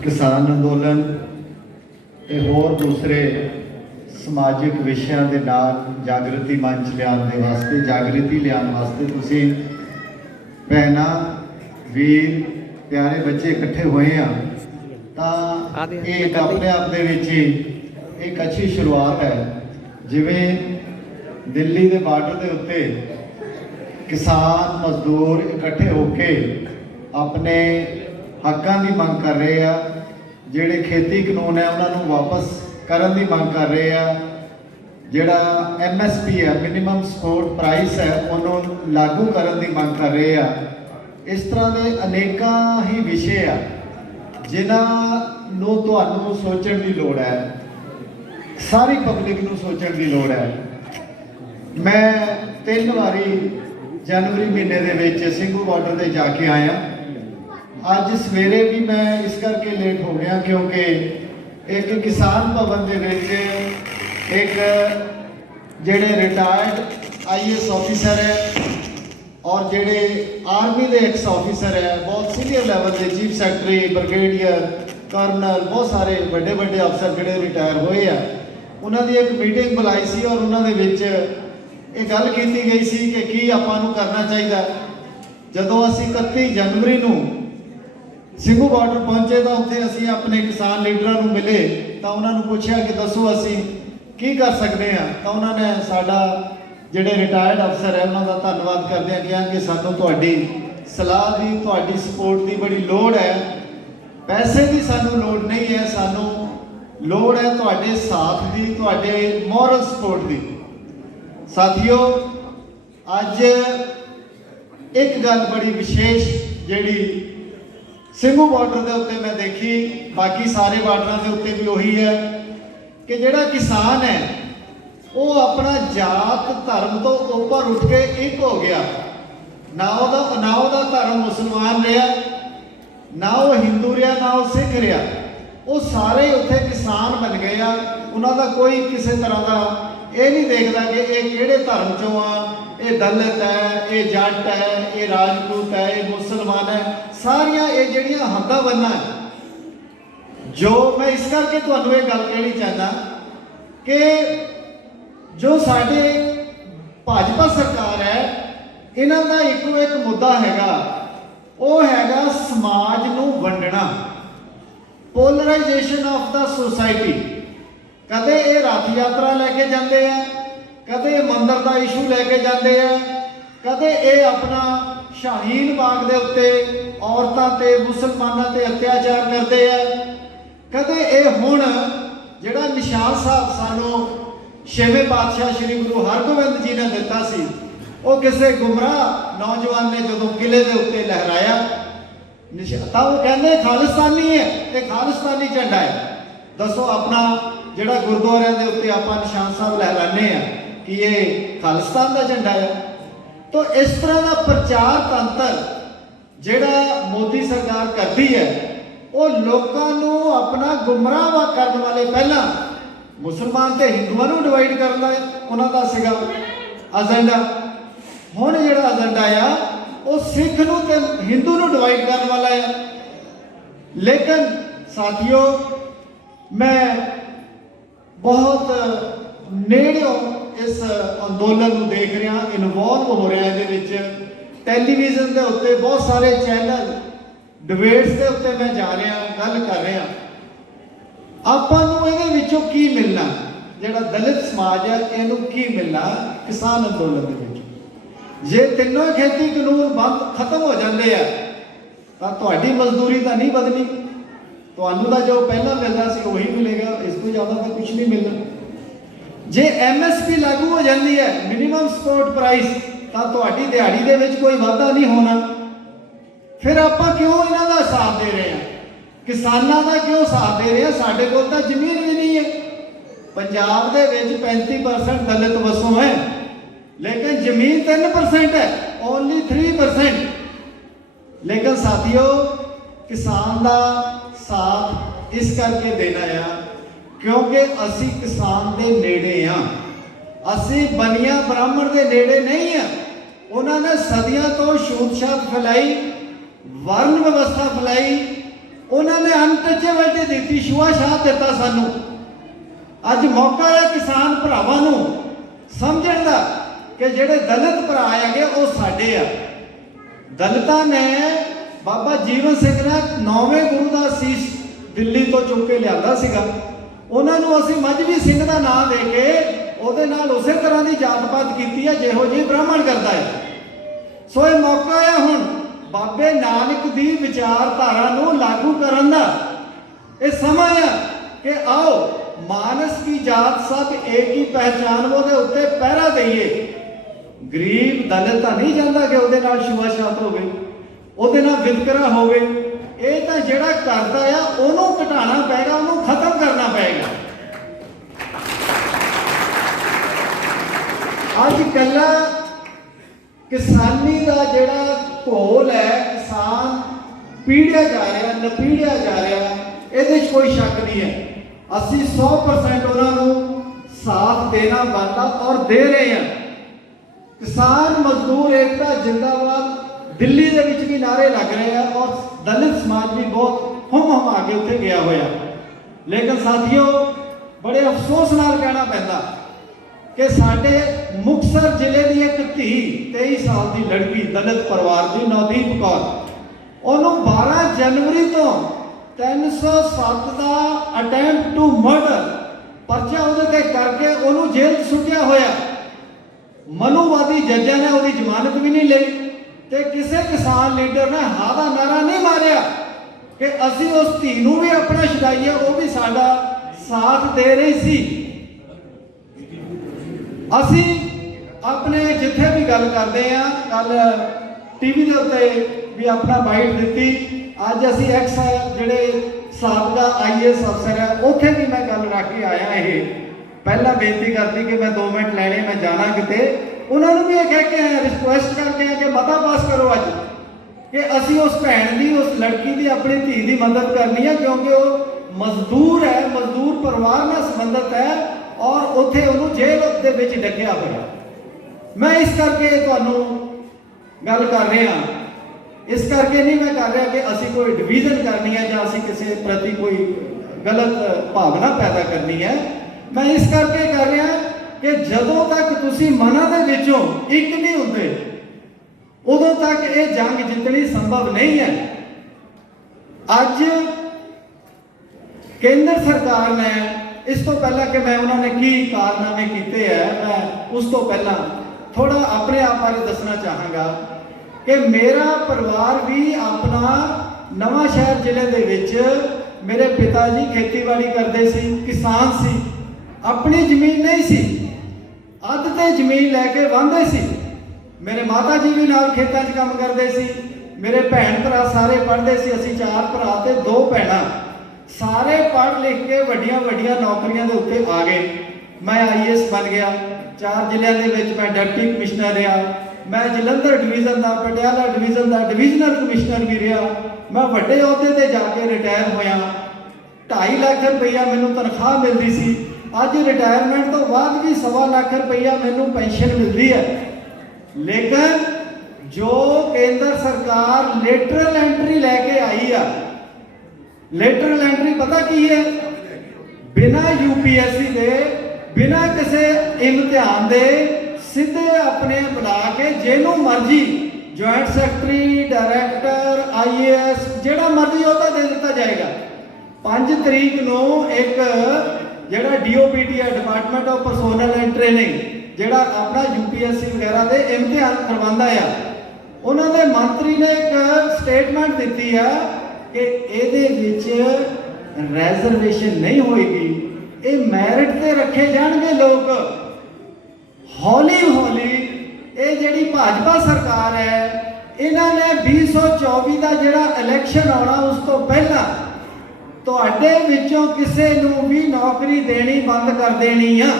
किसान अंदोलन ते होर दूसरे समाजिक विषयों के नाल जागृति मंच लियाने वास्ते जागृति लियाने वास्ते तुसी भैन वीर प्यारे बच्चे इकट्ठे हुए हैं तो एक अपने आप दे विच ही एक अच्छी शुरुआत है। जिवें दिल्ली के बार्डर के उत्ते किसान मजदूर इकट्ठे होके अपने हकों की मंग कर रहे हैं, जिहड़े खेती कानून है उन्होंने वापस करन की मंग कर रहे हैं, जिहड़ा MSP है मिनिमम सपोर्ट प्राइस है उन्होंने लागू करन की मंग कर रहे हैं। इस तरह के अनेक ही विषय आ जिन्होंने तुहानू सोचण की लोड़ है, सारी पब्लिक नू सोचण की लोड़ है। मैं 3 बारी जनवरी महीने दे विच सिंघू बॉर्डर से जाके आया। अज सवेरे भी मैं इस करके लेट हो गया क्योंकि एक किसान भवन दे विच एक जिहड़े रिटायर्ड IAS ऑफिसर है और जिहड़े आर्मी के एक्स ऑफिसर है, बहुत सीनियर लैवल के चीफ सैकटरी, ब्रिगेडियर, कर्नल, बहुत सारे बड़े बड़े अफसर जिहड़े रिटायर हुए हैं, उन्होंने एक मीटिंग बुलाई सी और उन्होंने विच ये गल की गई सी कि की आपां नूं करना चाहिए। जदों असीं 31 जनवरी नूं सिंघू बॉर्डर पहुंचे तो उत्थे असीं अपने किसान लीडरां नूं मिले तो उन्होंने पूछा कि दसो असीं की कर सकते हैं। तो उन्होंने साडा जिहड़े रिटायर्ड अफसर है उन्होंने धन्नवाद करदे कहा कि सानूं तुहाडी सलाह दी तुहाडी सपोर्ट की बड़ी लोड़ है, पैसे की सानूं लोड़ नहीं है, सानूं लोड़ है तुहाडे साथ की, तुहाडे मॉरल सपोर्ट की। साथियों अज एक गल बड़ी विशेष जिहड़ी सिंघू बॉर्डर के उत्ते मैं देखी, बाकी सारे बॉर्डर के उत्ते भी उही है कि जिहड़ा किसान है वो अपना जात धर्म तो ऊपर उठ के एक हो गया। ना वह धर्म मुसलमान रहा, ना वो हिंदू रहा, ना वो सिख रहा, वो सारे उत्थे किसान बन गए आ। उन्होंने कोई किसी तरह का ये नहीं देखता कि ये किहड़े धर्म चों आ, ये दलित है, ये जट है, ये राजपूत है, ये मुसलमान है, सारियां ये जिहड़ियां हद्दां बन्ना है। जो मैं इस करके तुहानूं ये गल कहनी चाहना कि जो साडे भाजपा सरकार है इन्हां दा इक्को एक मुद्दा हैगा, वो हैगा समाज नूं वंडना, पोलराइजेशन ऑफ द सोसाइटी। कदे ये रथ यात्रा लैके जाते हैं, कदे मंदिर का इशू लैके जाते हैं, कदे ये अपना शाहीन बाग के उत्ते औरतों ते मुसलमानों ते अत्याचार करते हैं, कदे ये हुण जिहड़ा निशान साहब सानू 6वें पातशाह श्री गुरु हरगोबिंद जी ने दिता सी, वो किसी गुमराह नौजवान ने जो किले के उत्ते लहराया तो वो कहते खालिस्तानी है, ये खालिस्तानी झंडा है। दसो अपना जिहड़ा गुरुद्वारे के उत्ते आपां निशान साहब लहराने हैं कि ये खालिस्तान का झंडा है। तो इस तरह का प्रचार तंत्र जिहड़ा मोदी सरकार करती है वो लोगों को अपना गुमराह करने वाले पहला मुसलमान ते हिंदुओं को डिवाइड करना उन्होंने सीगा एजेंडा। हुण जिहड़ा एजेंडा आ वो सिख नूं ते हिंदू नूं डिवाइड करने वाला है। लेकिन साथियों मैं बहुत नेड़ों इस अंदोलन को देख रहा, इनवॉल्व हो रहा है। टैलीविजन के उत्ते बहुत सारे चैनल डिबेट्स के उत्ते मैं जा रहा गल कर रहा, आपां नूं इहदे विचों की मिलना, जिहड़ा दलित समाज है इहनूं की मिलना किसान अंदोलन दे विच। जे तीनों खेती कानून बंद खत्म हो जाते हैं तो तुहाडी मजदूरी तो नहीं बदनी, तुहानूं तां जो पहला मिलना सी वही मिलेगा, इसको ज़्यादा तो कुछ नहीं मिलना। जे MSP लागू हो जाती है मिनिमम सपोर्ट प्राइस तो तुहाडी दिहाड़ी दे विच कोई वाधा नहीं होना। फिर आपां क्यों इन्हां दा साथ दे रहे हैं, किसानां दा क्यों साथ दे रहे हैं? साडे कोल तां जमीन भी नहीं है। पंजाब दे विच 35% दलित वसों है, लेकिन जमीन 3% है, ओनली 3%। लेकिन साथियों किसान का साथ इस करके देना है क्योंकि असी किसान के नेड़े हाँ, असी बनिया ब्राह्मण के नेड़े नहीं हैं। उन्होंने सदियों तो छूत छात फैलाई, वर्ण व्यवस्था फैलाई, उन्होंने अनटचेबिलिटी दी, छुआछात दिता सानू। अज मौका है किसान भरावां नूं समझण दा कि जिहड़े दलित भरा हैगे वो साडे आ। दलितां ने बाबा जीवन सिंह ने 9वें गुरु का सीस दिल्ली तो चुक के लिया सीगा, उन्होंने असीं मजहबी सिंह का नाम दे के ਉਹਦੇ ਨਾਲ ਉਸੇ तरह की जात पात की है जिहो जी ब्राह्मण करता है। सो ये मौका है हुण बाबे नानक की विचारधारा नूं लागू करन दा। ये समय है कि आओ मानस की जात सब एक ही पहचान वो दे उत्ते पहरा दईए। गरीब दलित तां नहीं चाहता कि ਉਹਦੇ ਨਾਲ छुआछात होवे, ਉਹਦੇ ਨਾਲ वितकरा होवे। ये तो जिहड़ा करदा आ ਉਹਨੂੰ घटाना पेगा, ਉਹਨੂੰ खत्म करना पेगा। अज कला किसानी का जिहड़ा घोल है, किसान पीढ़िया जा रहा, नपीढ़िया जा रहा, ये कोई शक नहीं है। असी 100% उन्होंने साथ देना बनता और दे रहे हैं। किसान मजदूर एकता जिंदाबाद दिल्ली के विच भी नारे लग रहे हैं और दलित समाज भी बहुत हम आके उत्थे गया होया। लेकिन साथियों बड़े अफसोस नाल कहना पैंदा कि साडे मुक्तसर जिले की एक धी 23 साल की लड़की दलित परिवार की नवदीप कौर, उन्होंने 12 जनवरी तो 307 का अटैम्प्ट टू मर्डर परचा उहदे करके उन्होंने जेल सुटिया होया। मनुवादी जजा ने उसकी जमानत भी नहीं ली ते किसी किसान लीडर ने हाँ का नारा नहीं मारिया कि असी उस धी नूं भी अपना छुड़ाईए, वो भी साडा साथ दे रही सी। असी अपने जिथे भी गल करते हैं, कल टीवी के उत्ते भी अपना बाइट दी, अज असी एक्स जिहड़े साबका IAS अफसर है उत्थे भी मैं गल रख के आया। ये पहला बेनती करती कि मैं 2 मिनट लैने, मैं जाना किते, उन्होंने भी ये कह के आया, रिक्वेस्ट करके आया कि मता पास करो अज कि असी उस भैन की, उस लड़की की, अपनी धी की मदद करनी है, क्योंकि वो मजदूर है, मजदूर परिवार नाल संबंधित है और उत्थे उन्होंने जेल दे विच डकिया होया। मैं इस करके तुहानूं गल कर रहा, इस करके नहीं मैं कर रहा कि असी कोई डिवीजन करनी है या असी किसी प्रति कोई गलत भावना पैदा करनी है। मैं इस करके कर रहा कि जदों तक तुसी मनां दे विचों एक नहीं हुंदे उदों तक ये जंग जितनी संभव नहीं है। अज केंद्र सरकार ने इस तो पहला कि मैं उन्होंने की कारनामे किए हैं, मैं उस तो पहला थोड़ा अपने आप बारे दसना चाहांगा कि मेरा परिवार भी अपना नवांशहर जिले दे विच, मेरे पिताजी खेतीबाड़ी करते सी, किसान सी, अपनी जमीन नहीं सी, अध ते जमीन लैके वांदे सी। मेरे माता जी भी नाल खेतों च काम करते सी, मेरे भैन भरा सारे पढ़ते सी, असी 4 भरा ते 2 भैणां, सारे पढ़ लिख के वड्डियां वड्डियां नौकरियां दे उत्ते आ गए। मैं IAS बन गया, 4 जिलों के विच मैं डिप्टी कमिश्नर रहा, मैं जलंधर डिवीजन का, पटियाला डिवीजन का डिवीजनल कमिश्नर भी रहा, मैं वड्डे अहुदे ते जाके रिटायर होया। 2.5 लाख रुपया मैनूं तनख्वाह मिलती सी, अज रिटायरमेंट तो बाद भी 1.25 लाख रुपया मैनूं पेंशन मिलती है। लेकिन जो केंद्र सरकार लेटरल एंट्री लैके आई है, लेटरल एंट्री पता की है, बिना UPSC दे, बिना किसी इम्तिहान दे सीधे अपने बुला के जिन्हों मर्जी जॉइंट सैकटरी, डायरैक्टर, IAS जिहड़ा मर्जी अहुदा दे दिता जाएगा। 5 तरीक नूं एक जिहड़ा DOPT है, department of personnel and training, जिहड़ा अपना UPSC वगैरह दे इम्तिहान करवांदा है, उन्होंने मंत्री ने एक स्टेटमेंट दी है कि ਇਹਦੇ ਵਿੱਚ रिजर्वेशन नहीं होएगी, ये मैरिट ते रखे जाएंगे लोग। हौली हौली ये जिहड़ी भाजपा सरकार है, इन्होंने 2024 का जिहड़ा इलैक्शन आना उस तो पहला तुहाडे विचों किसी नूं भी नौकरी देनी बंद कर देनी है।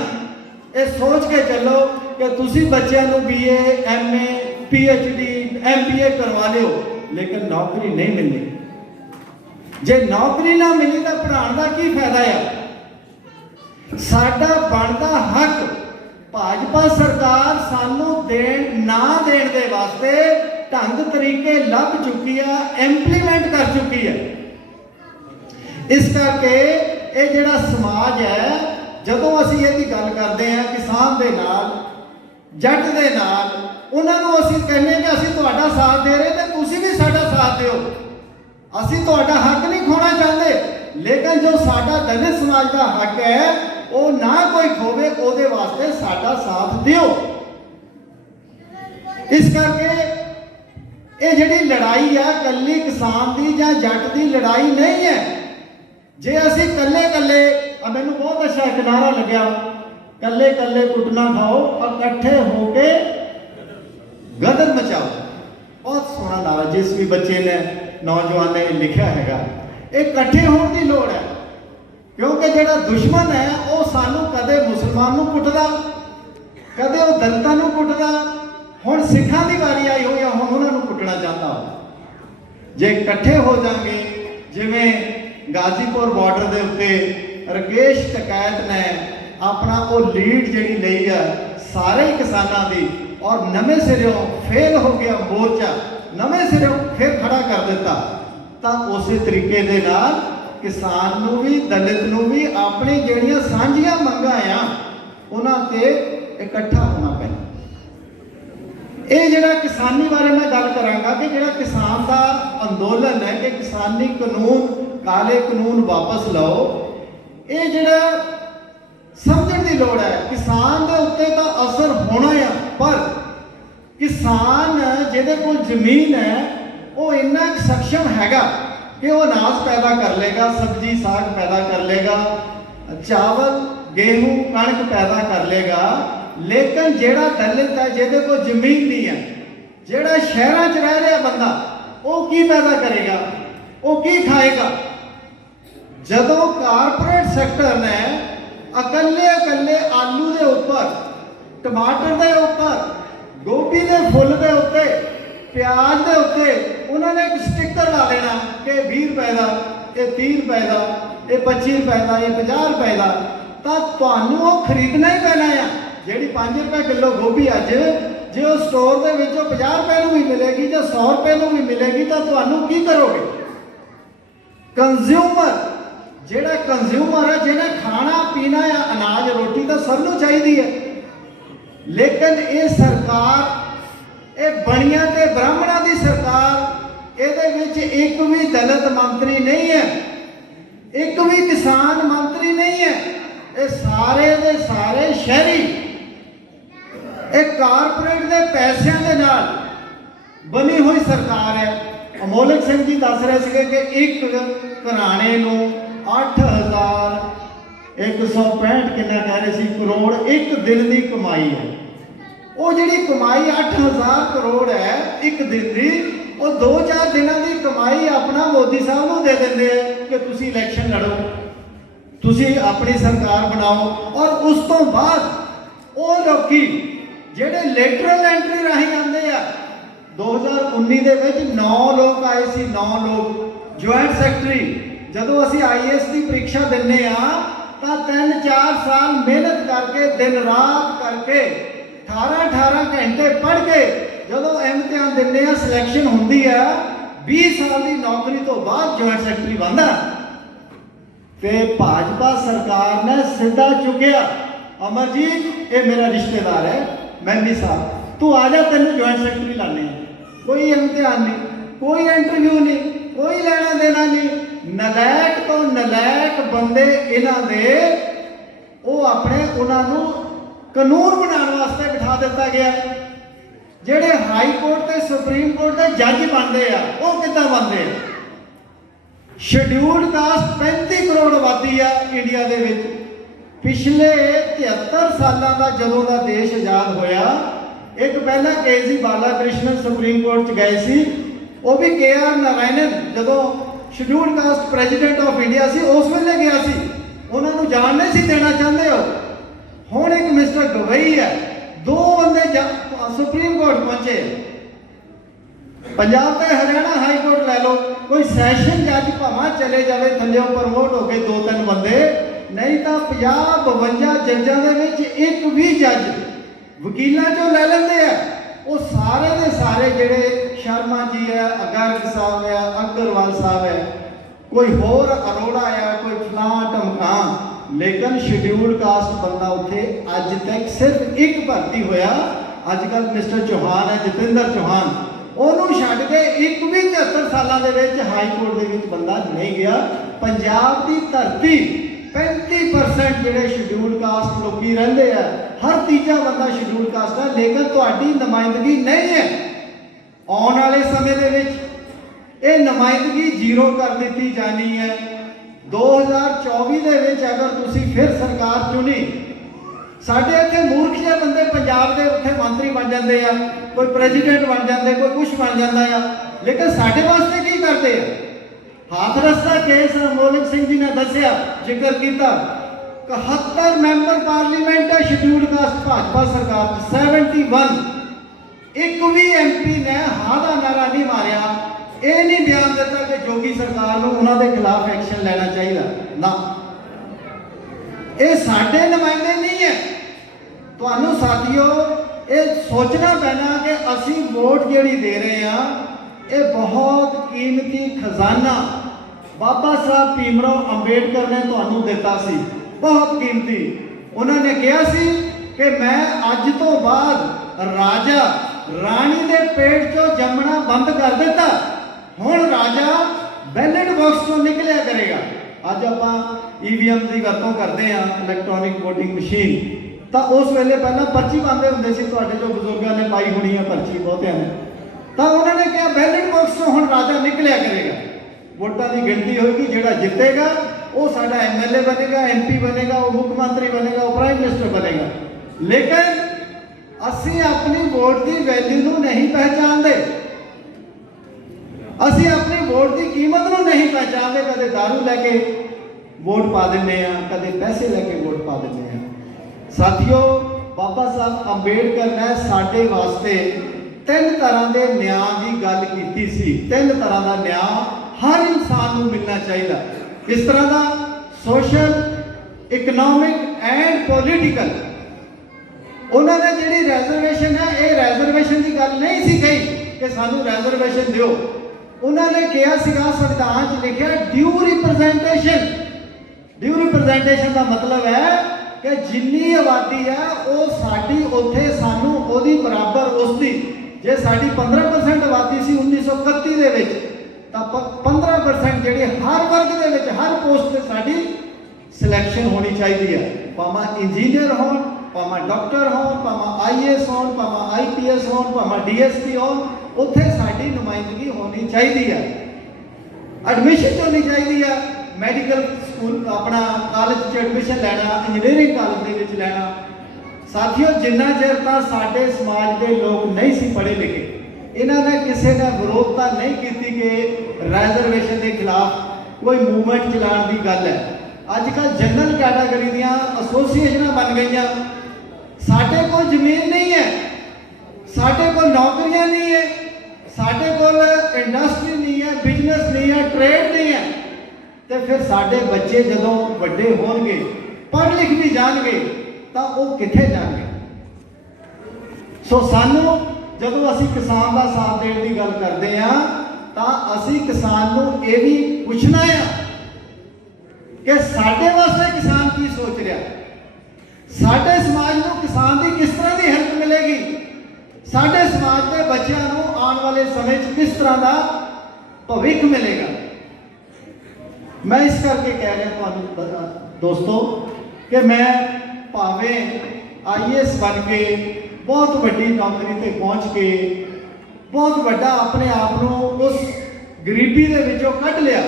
ये सोच के चलो कि तुसी बच्चों नूं BA, MA, PhD, MBA करवा लिओ, लेकिन नौकरी नहीं मिलनी। जे नौकरी ना मिली तो पढ़ाने का की फायदा है। साडा बनदा हक भाजपा सरकार सानू देण ना देण दे वास्ते ढंग तरीके लभ चुकी है, इंप्लीमेंट कर चुकी है। इस करके ये जिहड़ा समाज है, जदों असीं इहदी गल करदे हां किसान दे नाल, जट दे नाल, उन्हां नूं असीं कहने कि असीं तुहाडा साथ दे रहे ते तुसीं भी साडा साथ दिओ। असीं तुहाडा हक नहीं खोना चाहते, लेकिन जो साडा दलित समाज का हक है वो ना कोई खोवे, उहदे वास्ते साडा साथ दिओ। इस करके ये जिहड़ी लड़ाई है कल्ली किसान की जां जट की लड़ाई नहीं है। जे असीं कल्ले कल्ले, मैनूं बहुत अच्छा एक नारा लग्या, कल्ले कल्ले कुटना खाओ और इकट्ठे होके गदर मचाओ। बहुत सोहना नारा, जिस भी बच्चे ने नौजवान ने लिखा हैगा। इकट्ठे होने की लोड़ है, क्योंकि जिहड़ा दुश्मन है वो सानू कदे मुसलमान नूं कुटदा, कदे वो दलितां नूं कुटदा, हुण सिखां दी वारी आई होई है, हुण उन्हां नूं कुटना चाहता। जे इकट्ठे हो जाएंगे, जिवें गाजीपुर बॉर्डर के उत्ते राकेश टिकैत ने अपना वो लीड जिहड़ी लई है सारे किसानां दी, और नवें सिरों फेल हो गया मोर्चा, नवें सिरों फिर खड़ा कर दिता, तो उस तरीके दे नाल किसान नूं भी दलित नूं भी अपनी जिहड़ियां सांझियां मंगां आ उन्हां ते इकट्ठा होना पैंदा। ये जिहड़ा किसानी बारे मैं गल करांगा कि जिहड़ा किसान का अंदोलन है कि किसानी कानून, काले कानून वापस लो, ये जिहड़ा समझण दी लोड़ है। किसान दे उत्ते तां असर होना है, पर किसान जिहदे कोल जमीन है वो इन्ना सक्षम हैगा कि वो अनाज पैदा कर लेगा, सब्जी साग पैदा कर लेगा, चावल गेहूं कणक पैदा कर लेगा। लेकिन जिहड़ा दलित है जिहदे कोल जमीन नहीं है, जिहड़ा शहरां 'च रह रहा बंदा, वो की पैदा करेगा, वो की खाएगा। जदों कारपोरेट सैक्टर ने अकल्ले अकल्ले आलू के उपर, टमाटर के उपर, गोभी के फुल के उत्ते, प्याज के उत्ते उन्होंने एक स्टिकर ला देना कि 20 रुपए का, ये 30 रुपए का, ये 25 रुपए का, ये 50 रुपए का, तो तुहानूं वो खरीदना ही पैना है। जिहड़ी 5 रुपए किलो गोभी अज जे वो स्टोर के विचों 50 रुपए नूं भी मिलेगी जां 100 रुपए नूं भी मिलेगी, तो तुहानूं की करोगे। कंज्यूमर जिहड़ा कंज्यूमर है, जिन्हें खाना पीना या अनाज रोटी तो सबनूं चाहिदी है, लेकिन ये सरकार, ये बणियां ते ब्राह्मणां दी सरकार, इहदे विच एक भी दलित मंत्री नहीं है, एक भी किसान मंत्री नहीं है। ये सारे दे सारे शहरी एक कारपोरेट के पैसों के नाल बनी हुई सरकार है। अमोलक सिंह जी दस रहे थे कि एक घराने नूं 8,165 कितना कह रहे थे करोड़ एक दिन की कमाई है। वो जी कमाई 8,000 करोड़ है एक दिन की, वो 2-4 दिनों की कमाई अपना मोदी साहब को दे देंगे कि तुसी इलैक्शन लड़ो, तुसी अपनी सरकार बनाओ। और उस तो बाद वो लोग ਜਿਹੜੇ लेटरल एंट्री राही आते हैं, 2019 ਦੇ ਵਿੱਚ 9 लोग आए थे, 9 लोग ज्वाइंट सैकटरी। ਜਦੋਂ ਅਸੀਂ IAS की परीक्षा ਦਿੰਨੇ ਆ ਤਾਂ 3-4 साल मेहनत करके दिन रात करके 18-18 घंटे पढ़ के ਜਦੋਂ इम्तिहान ਦਿੰਨੇ ਆ सिलेक्शन होंगी है, 20 साल की नौकरी तो बाद ज्वाइंट सैकटरी बनता। तो भाजपा सरकार ने सीधा चुकिया, अमरजीत ये मेरा रिश्तेदार है, मैंबी साहब तू आ जा, तेन ज्वाइंट सैकटरी लाने। कोई इम्तिहान नहीं, कोई इंटरव्यू नहीं, कोई लेना देना नहीं। नलैक तो नलैक बंदे इन्हां दे वो अपने उन्होंने कानून बनाने वास्ते बिठा दिता गया। जेडे हाई कोर्ट ते सुप्रीम कोर्ट के जज बनते हैं वो किद्दां बनते हैं। शेड्यूल्ड कास्ट 35 करोड़ आबादी है इंडिया दे विच। पिछले 73 सालों का जदों का देश आज़ाद होया, एक पहला KC बालाकृष्णन सुप्रीम कोर्ट च गए सी, वो भी KR नारायणन जदों scheduled caste president of India सी उस वेले गया सी, उन्होंने जान नहीं सी देना चाहते हो। हुण एक मिस्टर गवई है, 2 बंदे सुप्रीम कोर्ट पहुंचे। पंजाब ते हरियाणा हाई कोर्ट लै लो, कोई सैशन जज भावें चले जाए थल्ले प्रमोट हो गए 2-3 बंदे, नहीं तो 50-52 जजां दे विच एक भी जज वकीलों चों लै लेंदे आ। वो सारे दे सारे जिहड़े शर्मा जी है, गर्ग साहब है, अग्रवाल साहब है, कोई होर अरोड़ा आ, शेड्यूल्ड कास्ट बंदा उत्थे अज तक सिर्फ एक भर्ती होया। अजकल मिस्टर चौहान है, जतिंदर चौहान, ਉਹਨੂੰ ਛੱਡ ਕੇ ਇੱਕ ਵੀ 73 ਸਾਲਾਂ ਦੇ ਵਿੱਚ ਹਾਈ ਕੋਰਟ ਦੇ ਵਿੱਚ ਬੰਦਾ ਨਹੀਂ ਗਿਆ। ਪੰਜਾਬ ਦੀ ਧਰਤੀ 35% ਜਿਹੜੇ ਸ਼ਡਿਊਲਡ ਕਾਸਟ ਲੋਕੀ ਰਹਿੰਦੇ ਆ, ਹਰ ਤੀਜਾ ਬੰਦਾ ਸ਼ਡਿਊਲਡ ਕਾਸਟ ਹੈ, ਲੇਕਿਨ ਤੁਹਾਡੀ ਨੁਮਾਇੰਦਗੀ ਨਹੀਂ ਹੈ। ਆਉਣ ਵਾਲੇ ਸਮੇਂ ਦੇ ਵਿੱਚ ਇਹ ਨੁਮਾਇੰਦਗੀ ਜ਼ੀਰੋ ਕਰ ਦਿੱਤੀ ਜਾਣੀ ਹੈ। 2024 ਦੇ ਵਿੱਚ ਅਗਰ ਤੁਸੀਂ ਫਿਰ ਸਰਕਾਰ ਚੁਣੀ, ਸਾਡੇ ਇੱਥੇ ਮੂਰਖ ਜਿਹੇ ਬੰਦੇ ਪੰਜਾਬ ਦੇ ਉੱਥੇ ਮੰਤਰੀ ਬਣ ਜਾਂਦੇ ਆ, ਕੋਈ ਪ੍ਰੈਜ਼ੀਡੈਂਟ ਬਣ ਜਾਂਦੇ, ਕੋਈ ਕੁਛ ਬਣ ਜਾਂਦਾ ਆ, ਲੇਕਿਨ ਸਾਡੇ ਵਾਸਤੇ ਕੀ ਕਰਦੇ ਆ? ਹਾਥਰਸ ਦਾ ਕੇਸ ਮੌਲਿਕ ਸਿੰਘ ਜੀ ਨੇ ਦੱਸਿਆ, ਜ਼ਿਕਰ ਕੀਤਾ, 71 ਮੈਂਬਰ ਪਾਰਲੀਮੈਂਟ ਹੈ ਸ਼ਡਿਊਲਡ ਕਾਸਟ ਭਾਜਪਾ ਸਰਕਾਰ 'ਚ, 71 ਇੱਕ ਵੀ ਐਮਪੀ ਨੇ ਹਾਂ ਦਾ ਨਾਰਾ ਨਹੀਂ ਮਾਰਿਆ, ਇਹ ਨਹੀਂ ਬਿਆਨ ਦਿੱਤਾ ਕਿ ਜੋਗੀ ਸਰਕਾਰ ਨੂੰ ਉਹਨਾਂ ਦੇ ਖਿਲਾਫ ਐਕਸ਼ਨ ਲੈਣਾ ਚਾਹੀਦਾ ਨਾ। ਇਹ ਸਾਡੇ ਨੁਮਾਇੰਦੇ ਨਹੀਂ ਹੈ। ਤੁਹਾਨੂੰ ਸਾਥੀਓ ਇਹ ਸੋਚਣਾ ਪੈਣਾ ਕਿ ਅਸੀਂ ਵੋਟ ਜਿਹੜੀ ਦੇ ਰਹੇ ਹਾਂ, ਇਹ ਬਹੁਤ ਕੀਮਤੀ ਖਜ਼ਾਨਾ ਬਾਬਾ ਸਾਹਿਬ ਭੀਮਰਾਓ ਅੰਬੇਡਕਰ ਨੇ ਤੁਹਾਨੂੰ ਦਿੱਤਾ ਸੀ, ਬਹੁਤ ਕੀਮਤੀ। ਉਹਨਾਂ ਨੇ ਕਿਹਾ ਸੀ ਕਿ ਮੈਂ ਅੱਜ ਤੋਂ ਬਾਅਦ ਰਾਜਾ ਰਾਣੀ ਦੇ ਪੇਟ ਚੋਂ ਜੰਮਣਾ ਬੰਦ ਕਰ ਦਿੱਤਾ, ਹੁਣ ਰਾਜਾ ਬੈਲਟ ਬਾਕਸ ਤੋਂ ਨਿਕਲਿਆ ਕਰੇਗਾ। ਅੱਜ ਆਪਾਂ ਈਵੀਐਮ ਦੀ ਵਰਤੋਂ ਕਰਦੇ ਹਾਂ, ਇਲੈਕਟ੍ਰੋਨਿਕ ਵੋਟਿੰਗ ਮਸ਼ੀਨ, ਤਾਂ ਉਸ ਵੇਲੇ ਪਹਿਲਾਂ ਪਰਚੀ ਪਾਉਂਦੇ ਹੁੰਦੇ ਸੀ, ਤੁਹਾਡੇ ਜੋ ਬਜ਼ੁਰਗਾਂ ਨੇ ਪਾਈ ਹੋਣੀ ਹੈ ਪਰਚੀ ਬਹੁਤਿਆਂ ਨੇ, ਤਾਂ ਉਹਨਾਂ ਨੇ ਕਿਹਾ ਬੈਲਟ ਬਾਕਸ ਤੋਂ ਹੁਣ ਰਾਜਾ ਨਿਕਲਿਆ ਕਰੇਗਾ। ਵੋਟਾਂ ਦੀ ਗਿਣਤੀ ਹੋਏਗੀ, ਜਿਹੜਾ ਜਿੱਤੇਗਾ ਉਹ ਸਾਡਾ ਐਮਐਲਏ ਬਣੇਗਾ, ਐਮਪੀ ਬਣੇਗਾ, ਉਹ ਮੁੱਖ ਮੰਤਰੀ ਬਣੇਗਾ, ਉਹ ਪ੍ਰਾਈਮ ਮਿਨਿਸਟਰ ਬਣੇਗਾ। ਲੇਕਿਨ ਅਸੀਂ ਆਪਣੀ ਵੋਟ ਦੀ ਵੈਲਿਊ ਨੂੰ ਨਹੀਂ ਪਹਿਚਾਨਦੇ, ਅਸੀਂ ਆਪਣੀ ਵੋਟ ਦੀ ਕੀਮਤ ਨੂੰ ਨਹੀਂ ਪਹਿਚਾਨਦੇ। ਕਦੇ ਦਾਰੂ ਲੈ ਕੇ ਵੋਟ ਪਾ ਦਿੰਦੇ ਆ, ਕਦੇ ਪੈਸੇ ਲੈ ਕੇ ਵੋਟ ਪਾ ਦਿੰਦੇ ਆ। ਸਾਥੀਓ, ਬਾਬਾ ਸਾਹਿਬ ਅੰਬੇਡਕਰ ਨੇ ਸਾਡੇ ਵਾਸਤੇ 3 ਤਰ੍ਹਾਂ ਦੇ ਨਿਆਂ ਦੀ ਗੱਲ ਕੀਤੀ ਸੀ। 3 ਤਰ੍ਹਾਂ ਦਾ ਨਿਆਂ ਹਰ ਇਨਸਾਨ ਨੂੰ ਮਿਲਣਾ ਚਾਹੀਦਾ। ਇਸ ਤਰ੍ਹਾਂ ਦਾ ਸੋਸ਼ਲ, ਇਕਨੋਮਿਕ ਐਂਡ ਪੋਲੀਟੀਕਲ। ਉਹਨਾਂ ਨੇ ਜਿਹੜੀ ਰੈਜ਼ਰਵੇਸ਼ਨ ਹੈ, ਇਹ ਰੈਜ਼ਰਵੇਸ਼ਨ ਦੀ ਗੱਲ ਨਹੀਂ ਸੀ ਕਹੀ ਕਿ ਸਾਨੂੰ ਰੈਜ਼ਰਵੇਸ਼ਨ ਦਿਓ। ਉਹਨਾਂ ਨੇ ਕਿਹਾ ਸੀਗਾ, ਸੰਵਿਧਾਨ 'ਚ ਲਿਖਿਆ ਡਿਊ ਰਿਪਰੈਜ਼ੈਂਟੇਸ਼ਨ। ਡਿਊ ਰਿਪਰੈਜ਼ੈਂਟੇਸ਼ਨ ਦਾ ਮਤਲਬ ਹੈ ਕਿ ਜਿੰਨੀ ਆਬਾਦੀ ਹੈ ਉਹ ਸਾਡੀ, ਉੱਥੇ ਸਾਨੂੰ ਉਹਦੀ ਬਰਾਬਰ ਉਸਦੀ। ਜੇ ਸਾਡੀ 15% ਆਬਾਦੀ ਸੀ 1931 ਦੇ ਵਿੱਚ, ਤਾਂ 15% ਜਿਹੜੇ ਹਰ ਵਰਗ ਦੇ ਵਿੱਚ, ਹਰ ਪੋਸਟ ਤੇ ਸਾਡੀ ਸਿਲੈਕਸ਼ਨ ਹੋਣੀ ਚਾਹੀਦੀ ਹੈ। ਭਾਵੇਂ ਇੰਜੀਨੀਅਰ ਹੋਣ, ਭਾਵੇਂ ਡਾਕਟਰ ਹੋਣ, ਭਾਵੇਂ ਆਈਏਐਸ ਹੋਣ, ਭਾਵੇਂ ਆਈਪੀਐਸ ਹੋਣ, ਭਾਵੇਂ ਡੀਐਸਪੀ ਹੋਣ, ਉੱਥੇ ਸਾਡੀ ਨੁਮਾਇੰਦਗੀ ਹੋਣੀ ਚਾਹੀਦੀ ਹੈ। ਐਡਮਿਸ਼ਨ ਹੋਣੀ ਚਾਹੀਦੀ ਹੈ। ਮੈਡੀਕਲ ਸਕੂਲ ਆਪਣਾ ਕਾਲਜ 'ਚ ਐਡਮਿਸ਼ਨ ਲੈਣਾ, ਇੰਜੀਨੀਅਰਿੰਗ ਕਾਲਜ ਦੇ ਵਿੱਚ ਲੈਣਾ। ਸਾਥੀਓ, ਜਿੰਨਾ ਚਿਰ ਤਾਂ ਸਾਡੇ ਸਮਾਜ ਦੇ ਲੋਕ ਨਹੀਂ ਸੀ ਪੜ੍ਹੇ ਲਿਖੇ, ਇਹਨਾਂ ਨੇ ਕਿਸੇ ਨੇ ਵਿਰੋਧਤਾ ਨਹੀਂ ਕੀਤੀ ਕਿ ਰਿਜ਼ਰਵੇਸ਼ਨ ਦੇ ਖਿਲਾਫ ਕੋਈ ਮੂਵਮੈਂਟ ਚਲਾਉਣ ਦੀ ਗੱਲ ਹੈ। ਅੱਜ ਕੱਲ੍ਹ ਜਨਰਲ ਕੈਟਾਗਰੀ ਦੀਆਂ ਐਸੋਸੀਏਸ਼ਨਾਂ ਬਣ ਗਈਆਂ। ਸਾਡੇ ਕੋਲ ਜ਼ਮੀਨ ਨਹੀਂ ਹੈ, ਸਾਡੇ ਕੋਲ ਨੌਕਰੀਆਂ ਨਹੀਂ ਹੈ, ਸਾਡੇ ਕੋਲ ਇੰਡਸਟਰੀ ਨਹੀਂ ਹੈ, ਬਿਜ਼ਨਸ ਨਹੀਂ ਹੈ, ਟ੍ਰੇਡ ਨਹੀਂ ਹੈ, ਤੇ ਫਿਰ ਸਾਡੇ ਬੱਚੇ ਜਦੋਂ ਵੱਡੇ ਹੋਣਗੇ, ਪੜ੍ਹ ਲਿਖ ਵੀ ਜਾਣਗੇ, ਤਾਂ ਉਹ ਕਿੱਥੇ ਜਾਣਗੇ? ਸੋ ਸਾਨੂੰ, ਜਦੋਂ ਅਸੀਂ ਕਿਸਾਨ ਦਾ ਸਾਥ ਦੇਣ ਦੀ ਗੱਲ ਕਰਦੇ ਹਾਂ, ਤਾਂ ਅਸੀਂ ਕਿਸਾਨ ਨੂੰ ਇਹ ਵੀ ਪੁੱਛਣਾ ਹੈ ਕਿ ਸਾਡੇ ਵਾਸਤੇ ਕਿਸਾਨ ਕੀ ਸੋਚ ਰਿਹਾ, ਸਾਡੇ ਸਮਾਜ ਨੂੰ ਕਿਸਾਨ ਦੀ ਕਿਸ ਤਰ੍ਹਾਂ ਦੀ ਹੈਲਪ ਮਿਲੇਗੀ, ਸਾਡੇ ਸਮਾਜ ਦੇ ਬੱਚਿਆਂ ਨੂੰ ਆਉਣ ਵਾਲੇ ਸਮੇਂ 'ਚ ਕਿਸ ਤਰ੍ਹਾਂ ਦਾ ਭਵਿੱਖ ਮਿਲੇਗਾ। ਮੈਂ ਇਸ ਕਰਕੇ ਕਹਿ ਰਿਹਾ ਤੁਹਾਨੂੰ ਦੋਸਤੋ ਕਿ ਮੈਂ ਭਾਵੇਂ ਆਈਏਐਸ ਬਣ ਕੇ ਬਹੁਤ ਵੱਡੀ ਨੌਕਰੀ ਤੇ ਪਹੁੰਚ ਕੇ ਬਹੁਤ ਵੱਡਾ ਆਪਣੇ ਆਪ ਨੂੰ ਉਸ ਗਰੀਬੀ ਦੇ ਵਿੱਚੋਂ ਕੱਢ ਲਿਆ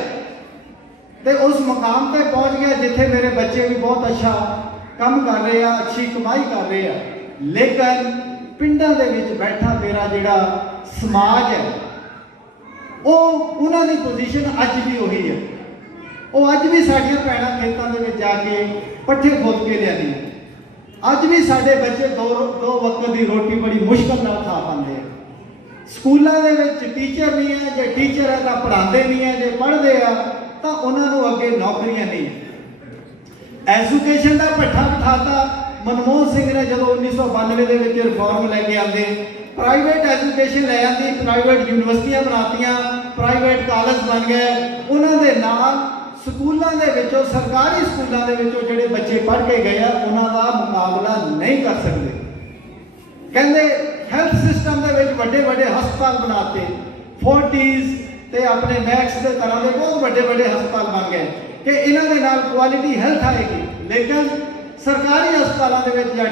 ਤੇ ਉਸ ਮੁਕਾਮ ਤੇ ਪਹੁੰਚ ਗਿਆ ਜਿੱਥੇ ਮੇਰੇ ਬੱਚੇ ਵੀ ਬਹੁਤ ਅੱਛਾ ਕੰਮ ਕਰ ਰਹੇ ਆ, ਅੱਛੀ ਕਮਾਈ ਕਰ ਰਹੇ ਆ, ਲੇਕਿਨ ਪਿੰਡਾਂ ਦੇ ਵਿੱਚ ਬੈਠਾ ਮੇਰਾ ਜਿਹੜਾ ਸਮਾਜ ਹੈ, ਉਹ ਉਹਨਾਂ ਦੀ ਪੋਜੀਸ਼ਨ ਅੱਜ ਵੀ ਉਹੀ ਹੈ। ਉਹ ਅੱਜ ਵੀ ਸਾਡੀਆਂ ਭੈਣਾਂ ਖੇਤਾਂ ਦੇ ਵਿੱਚ ਜਾ ਕੇ ਪੱਠੇ ਖੋਦ ਕੇ ਲਿਆਉਂਦੀਆਂ, ਅੱਜ ਵੀ ਸਾਡੇ ਬੱਚੇ ਦੋ ਵਕਤ ਦੀ ਰੋਟੀ ਬੜੀ ਮੁਸ਼ਕਲ ਨਾਲ ਖਾ ਪਾਉਂਦੇ ਆ। ਸਕੂਲਾਂ ਦੇ ਵਿੱਚ ਟੀਚਰ ਨਹੀਂ ਹੈ, ਜੇ ਟੀਚਰ ਹੈ ਤਾਂ ਪੜ੍ਹਾਉਂਦੇ ਨਹੀਂ ਹੈ, ਜੇ ਪੜ੍ਹਦੇ ਆ ਤਾਂ ਉਹਨਾਂ ਨੂੰ ਅੱਗੇ ਨੌਕਰੀਆਂ ਨਹੀਂ। ਐਜੂਕੇਸ਼ਨ ਦਾ ਭੱਠਾ ਬਿਠਾਤਾ ਮਨਮੋਹਨ ਸਿੰਘ ਨੇ ਜਦੋਂ 1992 ਦੇ ਵਿੱਚ ਰਿਫਾਰਮ ਲੈ ਕੇ ਆਉਂਦੇ, ਪ੍ਰਾਈਵੇਟ ਐਜੂਕੇਸ਼ਨ ਲੈ ਆਂਦੀ, ਪ੍ਰਾਈਵੇਟ ਯੂਨੀਵਰਸਿਟੀਆਂ ਬਣਾਤੀਆਂ, ਪ੍ਰਾਈਵੇਟ ਕਾਲਜ ਬਣ ਗਏ, ਉਹਨਾਂ ਦੇ ਨਾਲ ਸਕੂਲਾਂ ਦੇ ਵਿੱਚੋਂ, ਸਰਕਾਰੀ ਸਕੂਲਾਂ ਦੇ ਵਿੱਚੋਂ ਜਿਹੜੇ ਬੱਚੇ ਪੜ੍ਹ ਕੇ ਗਏ ਆ ਉਹਨਾਂ ਦਾ ਮੁਕਾਬਲਾ ਨਹੀਂ ਕਰ ਸਕਦੇ। ਕਹਿੰਦੇ ਹੈਲਥ ਸਿਸਟਮ ਦੇ ਵਿੱਚ ਵੱਡੇ ਵੱਡੇ ਹਸਪਤਾਲ ਬਣਾਤੇ, ਫੋਰਟੀਜ਼ ਤੇ ਆਪਣੇ ਮੈਕਸ ਦੇ ਤਰ੍ਹਾਂ ਦੇ ਬਹੁਤ ਵੱਡੇ ਵੱਡੇ ਹਸਪਤਾਲ ਬਣ ਗਏ ਕਿ ਇਹਨਾਂ ਦੇ ਨਾਲ ਕੁਆਲਿਟੀ ਹੈਲਥ ਆਏਗੀ। ਲੇਕਿਨ ਸਰਕਾਰੀ ਹਸਪਤਾਲਾਂ ਦੇ ਵਿੱਚ ਜਾਂ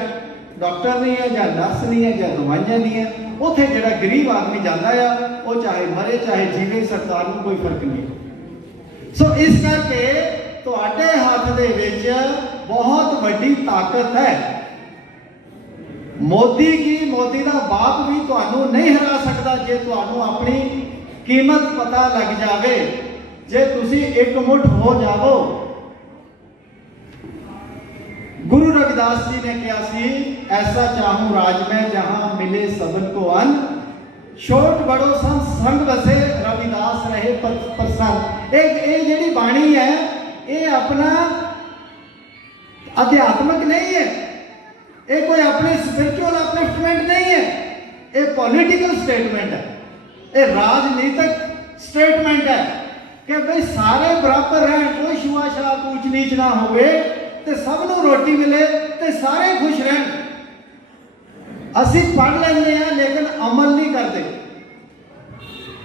ਡਾਕਟਰ ਨਹੀਂ ਹੈ, ਜਾਂ ਨਰਸ ਨਹੀਂ ਹੈ, ਜਾਂ ਦਵਾਈਆਂ ਨਹੀਂ ਹੈ, ਉੱਥੇ ਜਿਹੜਾ ਗਰੀਬ ਆਦਮੀ ਜਾਂਦਾ ਆ ਉਹ ਚਾਹੇ ਮਰੇ ਚਾਹੇ ਜੀਵੇ, ਸਰਕਾਰ ਨੂੰ ਕੋਈ ਫਰਕ ਨਹੀਂ। ਸੋ ਇਸ ਕਰਕੇ ਤੁਹਾਡੇ ਹੱਥ ਦੇ ਵਿੱਚ ਬਹੁਤ ਵੱਡੀ ਤਾਕਤ ਹੈ। ਮੋਦੀ ਦਾ ਬਾਪ ਵੀ ਤੁਹਾਨੂੰ ਨਹੀਂ ਹਰਾ ਸਕਦਾ ਜੇ ਤੁਹਾਨੂੰ ਆਪਣੀ ਕੀਮਤ ਪਤਾ ਲੱਗ ਜਾਵੇ, ਜੇ ਤੁਸੀਂ ਇਕਮੁੱਠ ਹੋ ਜਾਵੋ। गुरु रविदास जी ने कहा सी, ऐसा चाहूं राज में जहां मिले सबन को अन, छोट बड़ो संग बसे रविदास रहे प्रसन्न। एक ये जेड़ी बाणी है ये अपना अध्यात्मिक नहीं है, ये कोई अपने स्पिरिचुअल अपलिफ्टमेंट नहीं है, ये पॉलिटिकल स्टेटमेंट है, ये राजनीतिक स्टेटमेंट है कि भाई सारे बराबर रहन, कोई छुआछात ऊंच नीच ना होवे ते सब नूं रोटी मिले ते सारे खुश रहन। असीं पढ़ लेंगे हैं लेकिन अमल नहीं करते।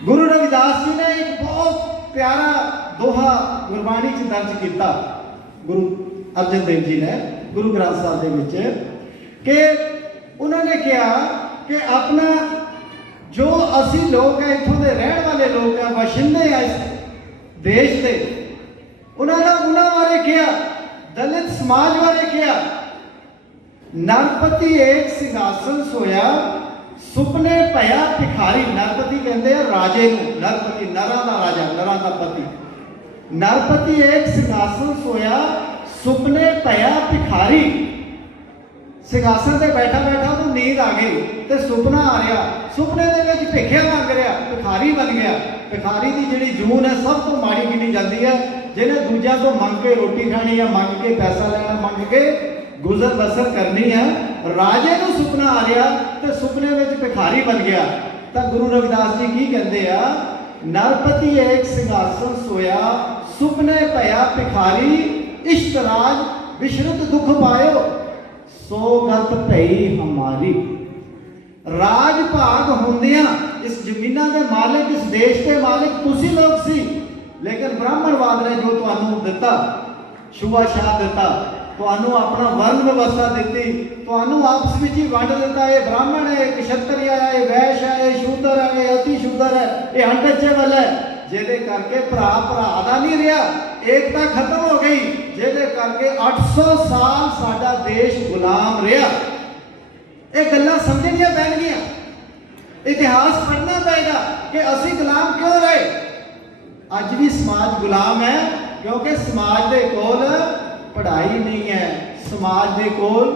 गुरु रविदास जी ने एक बहुत प्यारा दोहा गुरबाणी च दर्ज किया, गुरु अर्जन देव जी ने गुरु ग्रंथ साहब दे विच, कि उन्होंने कहा कि अपना जो असी लोग हैं, इत्थों दे रहण वाले लोग हैं, वशिंदे हैं इस देश के, उन्होंने बारे कहा, दलित समाज बारे क्या, नरपति एक सिंहासन सोया सुपने पया भिखारी। नरपति कहते हैं राजे नूं, नरपति नरां दा राजा, नरां दा पति। नरपति एक सिंहासन सोया सुपने पया भिखारी। सिंहासन ते बैठा बैठा तो नींद आ गई ते सुपना आ रहा, सुपने दे विच भिखिया मंग रहा, भिखारी बन गया। भिखारी की जिहड़ी जून है सब तो माड़ी गिनी जाती है, जिन्हें दूजिया तो मंग के रोटी खानी है, मंग के पैसा लेना, मंग के गुजर बसर करनी है। राजे को सुपना आ रहा तो सुपने में भिखारी बन गया। तो गुरु रविदास जी की कहते हैं, नरपति एक सिंहासन सोया सुपने पया भिखारी, इश्तराज विश्रुत दुख पायो सोगत पई हमारी। राज भाग होंदियां इस जमीना के मालिक, इस देश के मालिक तुसी लोग सी, लेकिन ब्राह्मणवाद ने जो तुहानू दिता, छुआछात दिता, तुहानू अपना वर्ण व्यवस्था दी, तुहानू आपस में ही वंड दिता, ये ब्राह्मण है, क्षत्रिय है, ये वैश्य है, ये शूद्र है, ये अति शूद्र है, ये अनटचेबल है, जिहदे करके भरा भरा दा नहीं रहा, एकता खत्म हो गई, जिहदे करके 800 साल साडा देश गुलाम रहा। ये गल्लां समझणियां पैणगियां, इतिहास पढ़ना पड़ेगा कि असीं गुलाम क्यों रहे। अज भी समाज गुलाम है क्योंकि समाज के कोल पढ़ाई नहीं है, समाज के कोल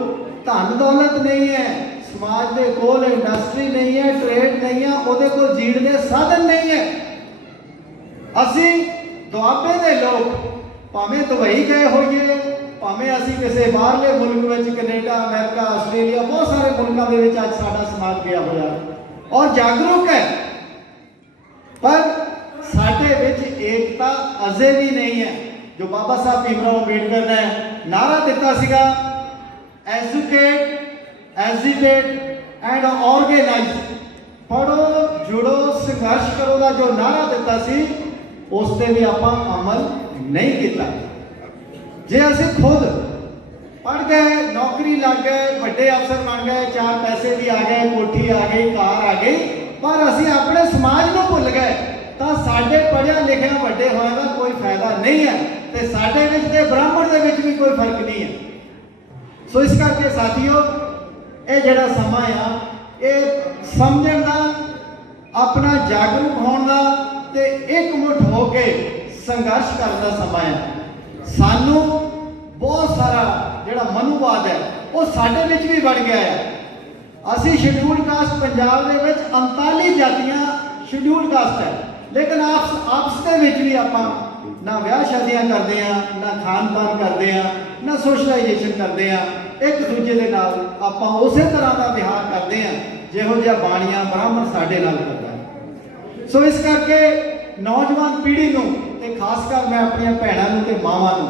धन दौलत नहीं है, समाज के कोल इंडस्ट्री नहीं है, ट्रेड नहीं है, उहदे कोल जीण दे साधन नहीं है। असी दुआबे दे लोग भावें दुबई गए होइए, भावें असी किसी बाहरले मुल्क में, कनेडा, अमेरिका, आस्ट्रेलिया, बहुत सारे मुल्कों के विच अज साडा समाज गया होया और जागरूक है, पर साडे विच एकता अजे भी नहीं है। जो बाबा साहब भीमराव अंबेडकर ने नारा दिता सीगा, एजुकेट, एजुकेट एंड ऑर्गेनाइज, पढ़ो जुड़ो संघर्ष करो का जो नारा दिता सी, उस पर भी आपां अमल नहीं किया। जे असीं खुद पढ़ गए, नौकरी लग गए, बड़े अफसर बन गए, 4 पैसे भी आ गए, कोठी आ गई, कार आ गई, पर असीं अपने समाज को भुल गए, तो साडे पढ़िया लिखिया बड़े होने का कोई फायदा नहीं है, तो साडे विच ते ब्राह्मण दे विच भी कोई फर्क नहीं है। सो इस करके साथियों, ये जिहड़ा समा आ, ये समझण दा, अपना जागरूक होने का ते एकमुठ होके संघर्ष करने का समा है। सानू बहुत सारा जिहड़ा मनुवाद है वो साडे विच भी बढ़ गया है। असी शेड्यूल्ड कास्ट पंजाब दे विच 39 जातियां शेड्यूल्ड कास्ट है, लेकिन आपस दे विच भी आपां ना विआह शादियां करते हैं, ना खान पान करते हैं, ना सोशलाइजेशन करते हैं, एक दूजे के नाल आपां उसे तरह का विहार करते हैं जिहो जिहा बाणियां ब्राह्मण साडे नाल करदा है। सो इस करके नौजवान पीढ़ी नूं ਤੇ ਖਾਸ ਕਰ ਮੈਂ ਆਪਣੀਆਂ ਭੈਣਾਂ ਨੂੰ ਤੇ ਮਾਵਾਂ ਨੂੰ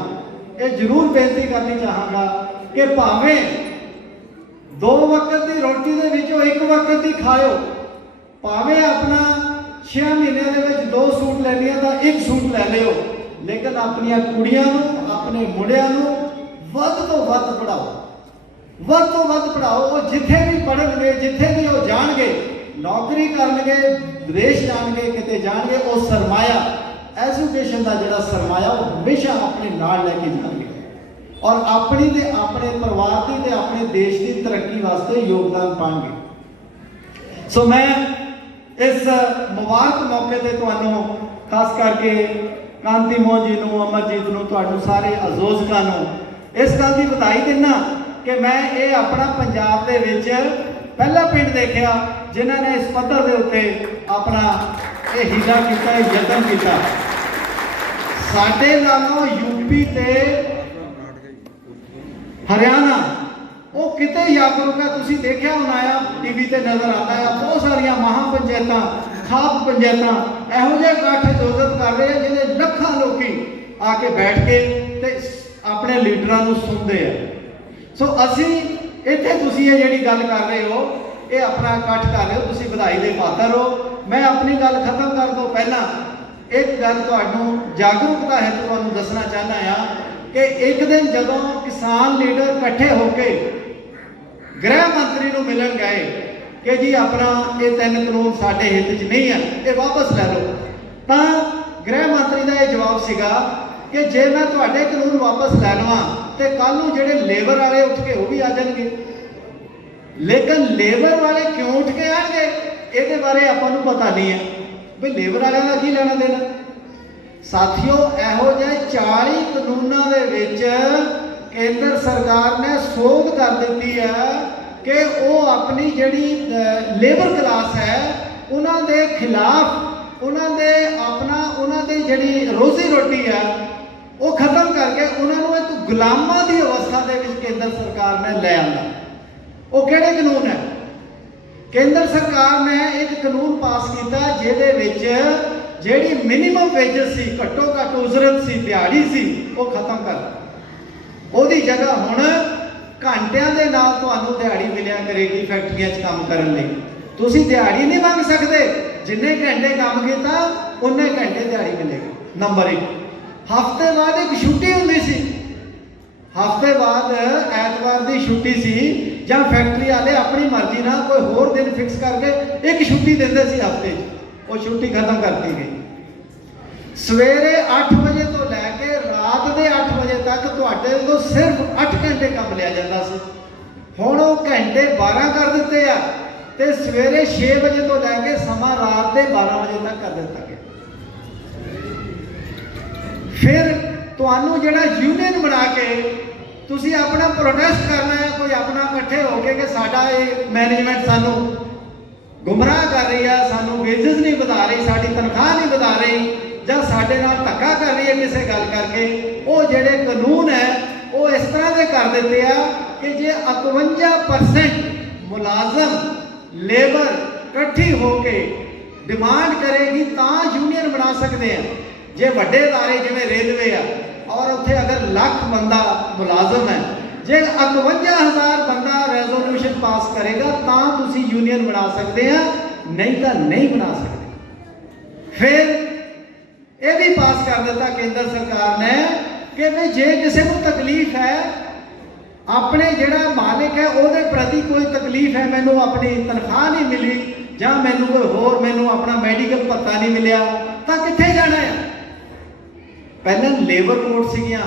ਇਹ ਜ਼ਰੂਰ ਬੇਨਤੀ ਕਰਨੀ ਚਾਹਾਂਗਾ ਕਿ ਭਾਵੇਂ 2 ਵਕਤ ਦੀ ਰੋਟੀ ਦੇ ਵਿੱਚੋਂ 1 ਵਕਤ ਦੀ ਖਾਓ, ਭਾਵੇਂ ਆਪਣਾ 6 ਮਹੀਨਿਆਂ ਦੇ ਵਿੱਚ 2 ਸੂਟ ਲੈਣੇ ਆ ਤਾਂ 1 ਸੂਟ ਲੈ ਲਿਓ, ਲੇਕਿਨ ਆਪਣੀਆਂ ਕੁੜੀਆਂ ਨੂੰ, ਆਪਣੇ ਮੁੰਡਿਆਂ ਨੂੰ ਵੱਧ ਤੋਂ ਵੱਧ ਪੜ੍ਹਾਓ, ਵੱਧ ਤੋਂ ਵੱਧ ਪੜ੍ਹਾਓ। ਉਹ ਜਿੱਥੇ ਵੀ ਪੜ੍ਹਨਗੇ, ਜਿੱਥੇ ਵੀ ਉਹ ਜਾਣਗੇ, ਨੌਕਰੀ ਕਰਨਗੇ, ਵਿਦੇਸ਼ ਜਾਣਗੇ, ਕਿਤੇ ਜਾਣਗੇ, ਉਹ ਸਰਮਾਇਆ, ਐਜੂਕੇਸ਼ਨ ਦਾ ਜਿਹੜਾ ਸਰਮਾਇਆ ਉਹ ਹਮੇਸ਼ਾ ਆਪਣੇ ਨਾਲ ਲੈ ਕੇ ਜਾਣਗੇ ਔਰ ਆਪਣੀ ਤੇ ਆਪਣੇ ਪਰਿਵਾਰ ਦੀ ਤੇ ਆਪਣੇ ਦੇਸ਼ ਦੀ ਤਰੱਕੀ ਵਾਸਤੇ ਯੋਗਦਾਨ ਪਾਉਣਗੇ। ਸੋ ਮੈਂ ਇਸ ਮੁਬਾਰਕ ਮੌਕੇ ਤੇ ਤੁਹਾਨੂੰ ਖਾਸ ਕਰਕੇ ਕਾਂਤੀ ਮੋਹਨ ਜੀ ਨੂੰ, ਅਮਰਜੀਤ ਨੂੰ, ਤੁਹਾਨੂੰ ਸਾਰੇ ਆਯੋਜਕਾਂ ਨੂੰ ਇਸ ਗੱਲ ਦੀ ਵਧਾਈ ਦਿੰਦਾ ਕਿ ਮੈਂ ਇਹ ਆਪਣਾ ਪੰਜਾਬ ਦੇ ਵਿੱਚ ਪਹਿਲਾ ਪਿੰਡ ਦੇਖਿਆ ਜਿਨ੍ਹਾਂ ਨੇ ਇਸ ਪੱਧਰ ਦੇ ਉੱਤੇ ਆਪਣਾ ਇਹ ਹੀਲਾ ਕੀਤਾ, ਇਹ ਯਤਨ ਕੀਤਾ। ਸਾਡੇ ਨਾਲੋਂ ਯੂਪੀ ਤੇ ਹਰਿਆਣਾ ਉਹ ਕਿਤੇ ਜਾਗਰੂਕ ਹੈ। ਤੁਸੀਂ ਦੇਖਿਆ ਹੋਣਾ ਆ, ਟੀਵੀ ਤੇ ਨਜ਼ਰ ਆਉਂਦਾ ਆ, ਬਹੁਤ ਸਾਰੀਆਂ ਮਹਾਂ ਪੰਚਾਇਤਾਂ, ਖਾਪ ਪੰਚਾਇਤਾਂ ਇਹੋ ਜਿਹੇ ਇਕੱਠ ਆਯੋਜਿਤ ਕਰ ਰਹੇ ਆ ਜਿਹਦੇ ਲੱਖਾਂ ਲੋਕੀ ਆ ਕੇ ਬੈਠ ਕੇ ਤੇ ਆਪਣੇ ਲੀਡਰਾਂ ਨੂੰ ਸੁਣਦੇ ਆ। ਸੋ ਅਸੀਂ ਇੱਥੇ ਤੁਸੀਂ ਇਹ ਜਿਹੜੀ ਗੱਲ ਕਰ ਰਹੇ ਹੋ, ਇਹ ਆਪਣਾ ਇਕੱਠ ਕਰ ਰਹੇ ਹੋ, ਤੁਸੀਂ ਵਧਾਈ ਦੇ ਪਾਤਰ ਹੋ। ਮੈਂ ਆਪਣੀ ਗੱਲ ਖਤਮ ਕਰਨ ਤੋਂ ਪਹਿਲਾਂ ਇੱਕ ਗੱਲ ਤੁਹਾਨੂੰ ਜਾਗਰੂਕਤਾ ਹੈ ਤੁਹਾਨੂੰ ਦੱਸਣਾ ਚਾਹੁੰਦਾ ਆ ਕਿ ਇੱਕ ਦਿਨ ਜਦੋਂ ਕਿਸਾਨ ਲੀਡਰ ਇਕੱਠੇ ਹੋ ਕੇ ਗ੍ਰਹਿ ਮੰਤਰੀ ਨੂੰ ਮਿਲਣ ਗਏ ਕਿ ਜੀ ਆਪਣਾ ਇਹ 3 ਕਾਨੂੰਨ ਸਾਡੇ ਹਿੱਤ 'ਚ ਨਹੀਂ ਹੈ, ਇਹ ਵਾਪਸ ਲੈ ਲਓ, ਤਾਂ ਗ੍ਰਹਿ ਮੰਤਰੀ ਦਾ ਇਹ ਜਵਾਬ ਸੀਗਾ ਕਿ ਜੇ ਮੈਂ ਤੁਹਾਡੇ ਕਾਨੂੰਨ ਵਾਪਸ ਲੈ ਲਵਾਂ ਤੇ ਕੱਲ ਨੂੰ ਜਿਹੜੇ ਲੇਬਰ ਵਾਲੇ ਉੱਠ ਕੇ ਉਹ ਵੀ ਆ ਜਾਣਗੇ। ਲੇਕਿਨ ਲੇਬਰ ਵਾਲੇ ਕਿਉਂ ਉੱਠ ਕੇ ਆਣਗੇ ਇਹਦੇ ਬਾਰੇ ਆਪਾਂ ਨੂੰ ਪਤਾ ਨਹੀਂ ਹੈ ਵੀ ਲੇਬਰ ਵਾਲਿਆਂ ਦਾ ਕੀ ਲੈਣਾ ਦੇਣਾ। ਸਾਥੀਓ, ਇਹੋ ਜਿਹੇ 40 ਕਾਨੂੰਨਾਂ ਦੇ ਵਿੱਚ ਕੇਂਦਰ ਸਰਕਾਰ ਨੇ ਸੋਧ ਕਰ ਦਿੱਤੀ ਹੈ ਕਿ ਉਹ ਆਪਣੀ ਜਿਹੜੀ ਲੇਬਰ ਕਲਾਸ ਹੈ ਉਹਨਾਂ ਦੇ ਖਿਲਾਫ, ਉਹਨਾਂ ਦੀ ਜਿਹੜੀ ਰੋਜ਼ੀ ਰੋਟੀ ਹੈ ਉਹ ਖਤਮ ਕਰਕੇ ਉਹਨਾਂ ਨੂੰ ਇੱਕ ਗੁਲਾਮਾਂ ਦੀ ਅਵਸਥਾ ਦੇ ਵਿੱਚ ਕੇਂਦਰ ਸਰਕਾਰ ਨੇ ਲੈ ਆਂਦਾ। ਉਹ ਕਿਹੜੇ ਕਾਨੂੰਨ ਹੈ? ਕੇਂਦਰ ਸਰਕਾਰ ਨੇ ਇੱਕ ਕਾਨੂੰਨ ਪਾਸ ਕੀਤਾ ਜਿਹਦੇ ਵਿੱਚ ਜਿਹੜੀ ਮਿਨੀਮਮ ਵੇਜਸ ਸੀ, ਘੱਟੋ ਘੱਟ ਉਜਰਤ ਸੀ, ਦਿਹਾੜੀ ਸੀ, ਉਹ ਖਤਮ ਕਰ ਦਿੱਤੀ। ਉਹਦੀ ਜਗ੍ਹਾ ਹੁਣ ਘੰਟਿਆਂ ਦੇ ਨਾਲ ਤੁਹਾਨੂੰ ਦਿਹਾੜੀ ਮਿਲਿਆ ਕਰੇਗੀ ਫੈਕਟਰੀਆਂ 'ਚ ਕੰਮ ਕਰਨ ਲਈ। ਤੁਸੀਂ ਦਿਹਾੜੀ ਨਹੀਂ ਮੰਗ ਸਕਦੇ, ਜਿੰਨੇ ਘੰਟੇ ਕੰਮ ਕੀਤਾ ਉਨੇ ਘੰਟੇ ਦਿਹਾੜੀ ਮਿਲੇਗੀ। ਨੰਬਰ 1, ਹਫ਼ਤੇ ਬਾਅਦ ਇੱਕ ਛੁੱਟੀ ਹੁੰਦੀ ਸੀ, ਹਫ਼ਤੇ ਬਾਅਦ ਐਤਵਾਰ ਦੀ ਛੁੱਟੀ ਸੀ, ਜਾਂ ਫੈਕਟਰੀ ਵਾਲੇ ਆਪਣੀ ਮਰਜ਼ੀ ਨਾਲ ਕੋਈ ਹੋਰ ਦਿਨ ਫਿਕਸ ਕਰਕੇ ਇੱਕ ਛੁੱਟੀ ਦਿੰਦੇ ਸੀ ਹਫ਼ਤੇ 'ਚ, ਉਹ ਛੁੱਟੀ ਖਤਮ ਕਰਤੀ ਗਈ। ਸਵੇਰੇ 8 ਵਜੇ ਤੋਂ ਲੈ ਕੇ ਰਾਤ ਦੇ 8 ਵਜੇ ਤੱਕ ਤੁਹਾਡੇ ਤੋਂ ਸਿਰਫ 8 ਘੰਟੇ ਕੰਮ ਲਿਆ ਜਾਂਦਾ ਸੀ। ਹੁਣ ਉਹ ਘੰਟੇ 12 ਕਰ ਦਿੱਤੇ ਆ ਤੇ ਸਵੇਰੇ 6 ਵਜੇ ਤੋਂ ਲੈ ਕੇ ਸਮਾਂ ਰਾਤ ਦੇ 12 ਵਜੇ ਤੱਕ ਕਰ ਦਿੱਤਾ ਗਿਆ। ਫਿਰ ਤੁਹਾਨੂੰ ਜਿਹੜਾ ਯੂਨੀਅਨ ਬਣਾ ਕੇ ਤੁਸੀਂ ਆਪਣਾ ਪ੍ਰੋਟੈਸਟ ਕਰਨਾ ਹੈ, ਕੋਈ ਆਪਣਾ ਇਕੱਠੇ ਹੋ ਕੇ ਕਿ ਸਾਡਾ ਇਹ ਮੈਨੇਜਮੈਂਟ ਸਾਨੂੰ ਗੁੰਮਰਾਹ ਕਰ ਰਹੀ ਹੈ, ਸਾਨੂੰ ਵੇਜਸ ਨਹੀਂ ਵਧਾ ਰਹੀ, ਸਾਡੀ ਤਨਖਾਹ ਨਹੀਂ ਵਧਾ ਰਹੀ, ਜਾਂ ਸਾਡੇ ਨਾਲ ਧੱਕਾ ਕਰ ਰਹੀ ਹੈ ਕਿਸੇ ਗੱਲ ਕਰਕੇ। ਉਹ ਜਿਹੜੇ ਕਾਨੂੰਨ ਹੈ ਉਹ ਇਸ ਤਰ੍ਹਾਂ ਦੇ ਕਰ ਦਿੱਤੇ ਆ ਕਿ ਜੇ 51% ਮੁਲਾਜ਼ਮ ਲੇਬਰ ਇਕੱਠੀ ਹੋ ਕੇ ਡਿਮਾਂਡ ਕਰੇਗੀ ਤਾਂ ਯੂਨੀਅਨ ਬਣਾ ਸਕਦੇ ਆ। ਜੇ ਵੱਡੇ ਅਦਾਰੇ ਜਿਵੇਂ ਰੇਲਵੇ ਆ ਔਰ ਉੱਥੇ ਅਗਰ ਲੱਖ ਬੰਦਾ ਮੁਲਾਜ਼ਮ ਹੈ, ਜੇ 51,000 ਬੰਦਾ ਰੈਜ਼ੋਲੂਸ਼ਨ ਪਾਸ ਕਰੇਗਾ ਤਾਂ ਤੁਸੀਂ ਯੂਨੀਅਨ ਬਣਾ ਸਕਦੇ ਆ, ਨਹੀਂ ਤਾਂ ਨਹੀਂ ਬਣਾ ਸਕਦੇ। ਫਿਰ ਇਹ ਵੀ ਪਾਸ ਕਰ ਦਿੱਤਾ ਕੇਂਦਰ ਸਰਕਾਰ ਨੇ ਕਿ ਵੀ ਜੇ ਕਿਸੇ ਨੂੰ ਤਕਲੀਫ ਹੈ, ਆਪਣੇ ਜਿਹੜਾ ਮਾਲਿਕ ਹੈ ਉਹਦੇ ਪ੍ਰਤੀ ਕੋਈ ਤਕਲੀਫ ਹੈ, ਮੈਨੂੰ ਆਪਣੀ ਤਨਖਾਹ ਨਹੀਂ ਮਿਲੀ ਜਾਂ ਮੈਨੂੰ ਕੋਈ ਹੋਰ ਮੈਨੂੰ ਆਪਣਾ ਮੈਡੀਕਲ ਭੱਤਾ ਨਹੀਂ ਮਿਲਿਆ, ਤਾਂ ਕਿੱਥੇ ਜਾਣਾ ਹੈ? ਪਹਿਲਾਂ ਲੇਬਰ ਕੋਡ ਸੀਗੀਆਂ,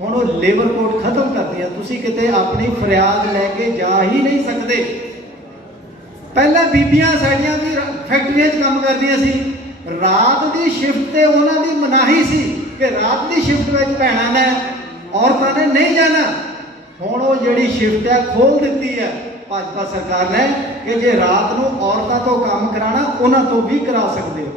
ਹੁਣ ਉਹ ਲੇਬਰ ਕੋਡ ਖਤਮ ਕਰਤੀਆਂ। ਤੁਸੀਂ ਕਿਤੇ ਆਪਣੀ ਫਰਿਆਦ ਲੈ ਕੇ ਜਾ ਹੀ ਨਹੀਂ ਸਕਦੇ। ਪਹਿਲਾਂ ਬੀਬੀਆਂ ਸਾਡੀਆਂ ਵੀ ਫੈਕਟਰੀਆਂ 'ਚ ਕੰਮ ਕਰਦੀਆਂ ਸੀ, ਰਾਤ ਦੀ ਸ਼ਿਫਟ ਤੇ ਉਹਨਾਂ ਦੀ ਮਨਾਹੀ ਸੀ ਕਿ ਰਾਤ ਦੀ ਸ਼ਿਫਟ ਵਿੱਚ ਭੈਣਾਂ ਨੇ, ਔਰਤਾਂ ਨੇ ਨਹੀਂ ਜਾਣਾ। ਹੁਣ ਉਹ ਜਿਹੜੀ ਸ਼ਿਫਟ ਹੈ ਖੋਲ ਦਿੱਤੀ ਹੈ ਭਾਜਪਾ ਸਰਕਾਰ ਨੇ ਕਿ ਜੇ ਰਾਤ ਨੂੰ ਔਰਤਾਂ ਤੋਂ ਕੰਮ ਕਰਾਣਾ ਉਹਨਾਂ ਤੋਂ ਵੀ ਕਰਾ ਸਕਦੇ ਹੋ।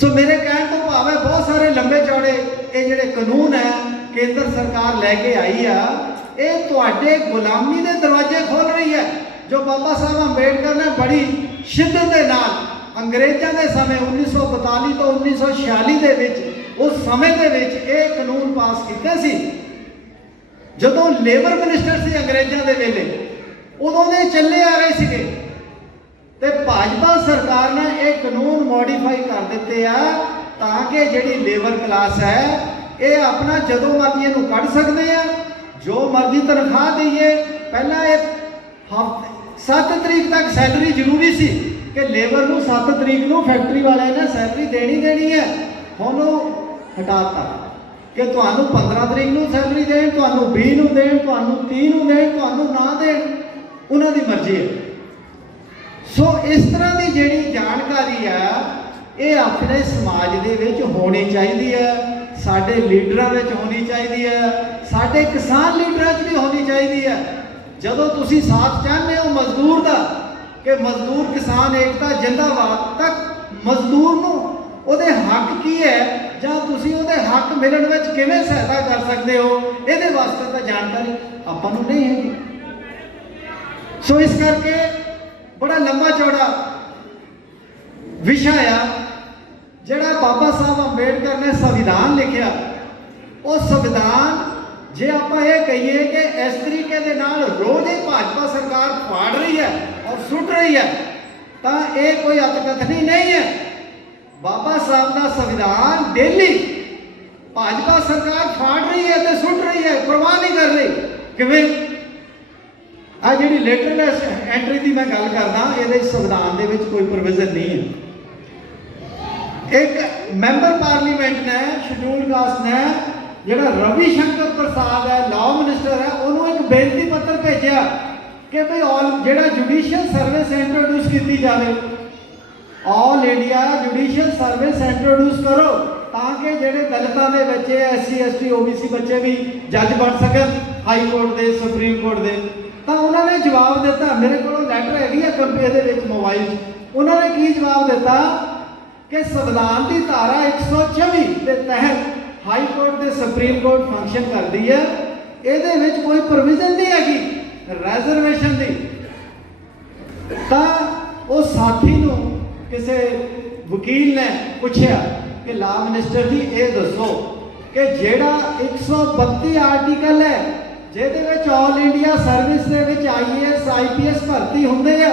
ਸੋ ਮੇਰੇ ਕਹਿਣ ਤੋਂ ਭਾਵ ਹੈ ਬਹੁਤ ਸਾਰੇ ਲੰਬੇ ਚੌੜੇ ਇਹ ਜਿਹੜੇ ਕਾਨੂੰਨ ਹੈ ਕੇਂਦਰ ਸਰਕਾਰ ਲੈ ਕੇ ਆਈ ਆ, ਇਹ ਤੁਹਾਡੇ ਗੁਲਾਮੀ ਦੇ ਦਰਵਾਜ਼ੇ ਖੋਲ ਰਹੀ ਹੈ। ਜੋ ਬਾਬਾ ਸਾਹਿਬ ਅੰਬੇਡਕਰ ਨੇ ਬੜੀ ਸ਼ਿੱਦਤ ਦੇ ਨਾਲ ਅੰਗਰੇਜ਼ਾਂ ਦੇ ਸਮੇਂ 1942 ਤੋਂ 1946 ਦੇ ਵਿੱਚ ਉਸ ਸਮੇਂ ਦੇ ਵਿੱਚ ਇਹ ਕਾਨੂੰਨ ਪਾਸ ਕੀਤੇ ਸੀ। ਜਦੋਂ ਲੇਬਰ ਮਿਨਿਸਟਰ ਸੀ ਅੰਗਰੇਜ਼ਾਂ ਦੇ ਵੇਲੇ, ਉਦੋਂ ਦੇ ਚੱਲੇ ਆ ਰਹੇ ਸੀਗੇ ਤੇ ਭਾਜਪਾ ਸਰਕਾਰ ਨੇ ਇਹ ਕਾਨੂੰਨ ਮੋਡੀਫਾਈ ਕਰ ਦਿੱਤੇ ਆ ਤਾਂ ਕਿ ਜਿਹੜੀ ਲੇਬਰ ਕਲਾਸ ਹੈ ਇਹ ਆਪਣਾ ਜਦੋਂ ਮਰਜ਼ੀ ਇਹਨੂੰ ਕੱਢ ਸਕਦੇ ਆ, ਜੋ ਮਰਜ਼ੀ ਤਨਖਾਹ ਦਈਏ। ਪਹਿਲਾਂ ਇਹ ਹਫ਼ਤੇ 7 ਤਰੀਕ ਤੱਕ ਸੈਲਰੀ ਜ਼ਰੂਰੀ ਸੀ ਕਿ ਲੇਬਰ ਨੂੰ 7 ਤਰੀਕ ਨੂੰ ਫੈਕਟਰੀ ਵਾਲਿਆਂ ਨੇ ਸੈਲਰੀ ਦੇਣੀ ਹੈ। ਹੁਣ ਉਹ ਹਟਾਤਾ ਕਿ ਤੁਹਾਨੂੰ 15 ਤਰੀਕ ਨੂੰ ਸੈਲਰੀ ਦੇਣ, ਤੁਹਾਨੂੰ 20 ਨੂੰ ਦੇਣ, ਤੁਹਾਨੂੰ 30 ਨੂੰ ਦੇਣ, ਤੁਹਾਨੂੰ ਨਾ ਦੇਣ, ਉਹਨਾਂ ਦੀ ਮਰਜ਼ੀ ਹੈ। ਸੋ ਇਸ ਤਰ੍ਹਾਂ ਦੀ ਜਿਹੜੀ ਜਾਣਕਾਰੀ ਆ ਇਹ ਆਪਣੇ ਸਮਾਜ ਦੇ ਵਿੱਚ ਹੋਣੀ ਚਾਹੀਦੀ ਹੈ, ਸਾਡੇ ਲੀਡਰਾਂ ਵਿੱਚ ਹੋਣੀ ਚਾਹੀਦੀ ਹੈ, ਸਾਡੇ ਕਿਸਾਨ ਲੀਡਰਾਂ 'ਚ ਵੀ ਹੋਣੀ ਚਾਹੀਦੀ ਹੈ। ਜਦੋਂ ਤੁਸੀਂ ਸਾਥ ਚਾਹੁੰਦੇ ਹੋ ਮਜ਼ਦੂਰ ਦਾ ਕਿ ਮਜ਼ਦੂਰ ਕਿਸਾਨ ਏਕਤਾ ਜਿੰਦਾਬਾਦ, ਤੱਕ ਮਜ਼ਦੂਰ ਨੂੰ ਉਹਦੇ ਹੱਕ ਕੀ ਹੈ ਜਾਂ ਤੁਸੀਂ ਉਹਦੇ ਹੱਕ ਮਿਲਣ ਵਿੱਚ ਕਿਵੇਂ ਸਹਾਇਤਾ ਕਰ ਸਕਦੇ ਹੋ, ਇਹਦੇ ਵਾਸਤੇ ਤਾਂ ਜਾਣਕਾਰੀ ਆਪਾਂ ਨੂੰ ਨਹੀਂ ਹੈਗੀ। ਸੋ ਇਸ ਕਰਕੇ ਬੜਾ ਲੰਬਾ ਚੌੜਾ ਵਿਸ਼ਾ ਆ ਜਿਹੜਾ ਬਾਬਾ ਸਾਹਿਬ ਅੰਬੇਡਕਰ ਨੇ ਸੰਵਿਧਾਨ ਲਿਖਿਆ। ਉਹ ਸੰਵਿਧਾਨ ਜੇ ਆਪਾਂ ਇਹ ਕਹੀਏ ਕਿ ਇਸ ਤਰੀਕੇ ਦੇ ਨਾਲ ਰੋਜ਼ ਹੀ ਭਾਜਪਾ ਸਰਕਾਰ ਫਾੜ ਰਹੀ ਹੈ ਔਰ ਸੁੱਟ ਰਹੀ ਹੈ ਤਾਂ ਇਹ ਕੋਈ ਅਤਕਥਨੀ ਨਹੀਂ ਹੈ। ਬਾਬਾ ਸਾਹਿਬ ਦਾ ਸੰਵਿਧਾਨ ਡੇਲੀ ਭਾਜਪਾ ਸਰਕਾਰ ਫਾੜ ਰਹੀ ਹੈ ਤੇ ਸੁੱਟ ਰਹੀ ਹੈ, ਪਰਵਾਹ ਨਹੀਂ ਕਰ ਰਹੀ। ਕਿਵੇਂ? ਆ ਜਿਹੜੀ ਲੇਟਰਲੈਸ ਐਂਟਰੀ ਦੀ ਮੈਂ ਗੱਲ ਕਰਦਾ, ਇਹਦੇ ਸੰਵਿਧਾਨ ਦੇ ਵਿੱਚ ਕੋਈ ਪ੍ਰੋਵੀਜ਼ਨ ਨਹੀਂ ਹੈ। ਇੱਕ ਮੈਂਬਰ ਪਾਰਲੀਮੈਂਟ ਨੇ ਸ਼ਡਿਊਲ ਕਾਸਟ ਨੇ ਜਿਹੜਾ ਰਵੀ ਸ਼ੰਕਰ ਪ੍ਰਸਾਦ ਹੈ, ਲਾਅ ਮਿਨਿਸਟਰ ਹੈ, ਉਹਨੂੰ ਇੱਕ ਬੇਨਤੀ ਪੱਤਰ ਭੇਜਿਆ ਕਿ ਭਈ ਜਿਹੜਾ ਜੁਡੀਸ਼ੀਅਲ ਸਰਵਿਸ ਇੰਟਰੋਡਿਊਸ ਕੀਤੀ ਜਾਵੇ, all India judicial service introduce ਕਰੋ ਤਾਂ ਕਿ ਜਿਹੜੇ ਦਲਿਤਾਂ ਦੇ ਬੱਚੇ, SC ST OBC ਬੱਚੇ ਵੀ ਜੱਜ ਬਣ ਸਕਣ ਹਾਈ ਕੋਰਟ ਦੇ, ਸੁਪਰੀਮ ਕੋਰਟ ਦੇ। ਤਾਂ ਉਹਨਾਂ ਨੇ ਜਵਾਬ ਦਿੱਤਾ, ਮੇਰੇ ਕੋਲ ਲੈਟਰ ਹੈਗੀ ਆ ਕੰਪਨੀ ਦੇ ਵਿੱਚ ਮੋਬਾਈਲ 'ਚ, ਉਹਨਾਂ ਨੇ ਕੀ ਜਵਾਬ ਦਿੱਤਾ ਕਿ ਸੰਵਿਧਾਨ ਦੀ ਧਾਰਾ 124 ਦੇ ਤਹਿਤ ਹਾਈ ਕੋਰਟ ਤੇ ਸੁਪਰੀਮ ਕੋਰਟ ਫੰਕਸ਼ਨ ਕਰਦੀ ਹੈ, ਇਹਦੇ ਵਿੱਚ ਕੋਈ ਪ੍ਰੋਵੀਜ਼ਨ ਨਹੀਂ ਹੈਗੀ ਰਿਜ਼ਰਵੇਸ਼ਨ ਦੀ। ਤਾਂ ਉਹ ਸਾਥੀ ਨੂੰ ਕਿਸੇ ਵਕੀਲ ਨੇ ਪੁੱਛਿਆ ਕਿ ਲਾਅ ਮਿਨਿਸਟਰ ਜੀ ਇਹ ਦੱਸੋ ਕਿ ਜਿਹੜਾ 132 ਆਰਟੀਕਲ ਹੈ ਜਿਹਦੇ ਵਿੱਚ ਆਲ ਇੰਡੀਆ ਸਰਵਿਸ ਦੇ ਵਿੱਚ IAS IPS ਭਰਤੀ ਹੁੰਦੇ ਆ,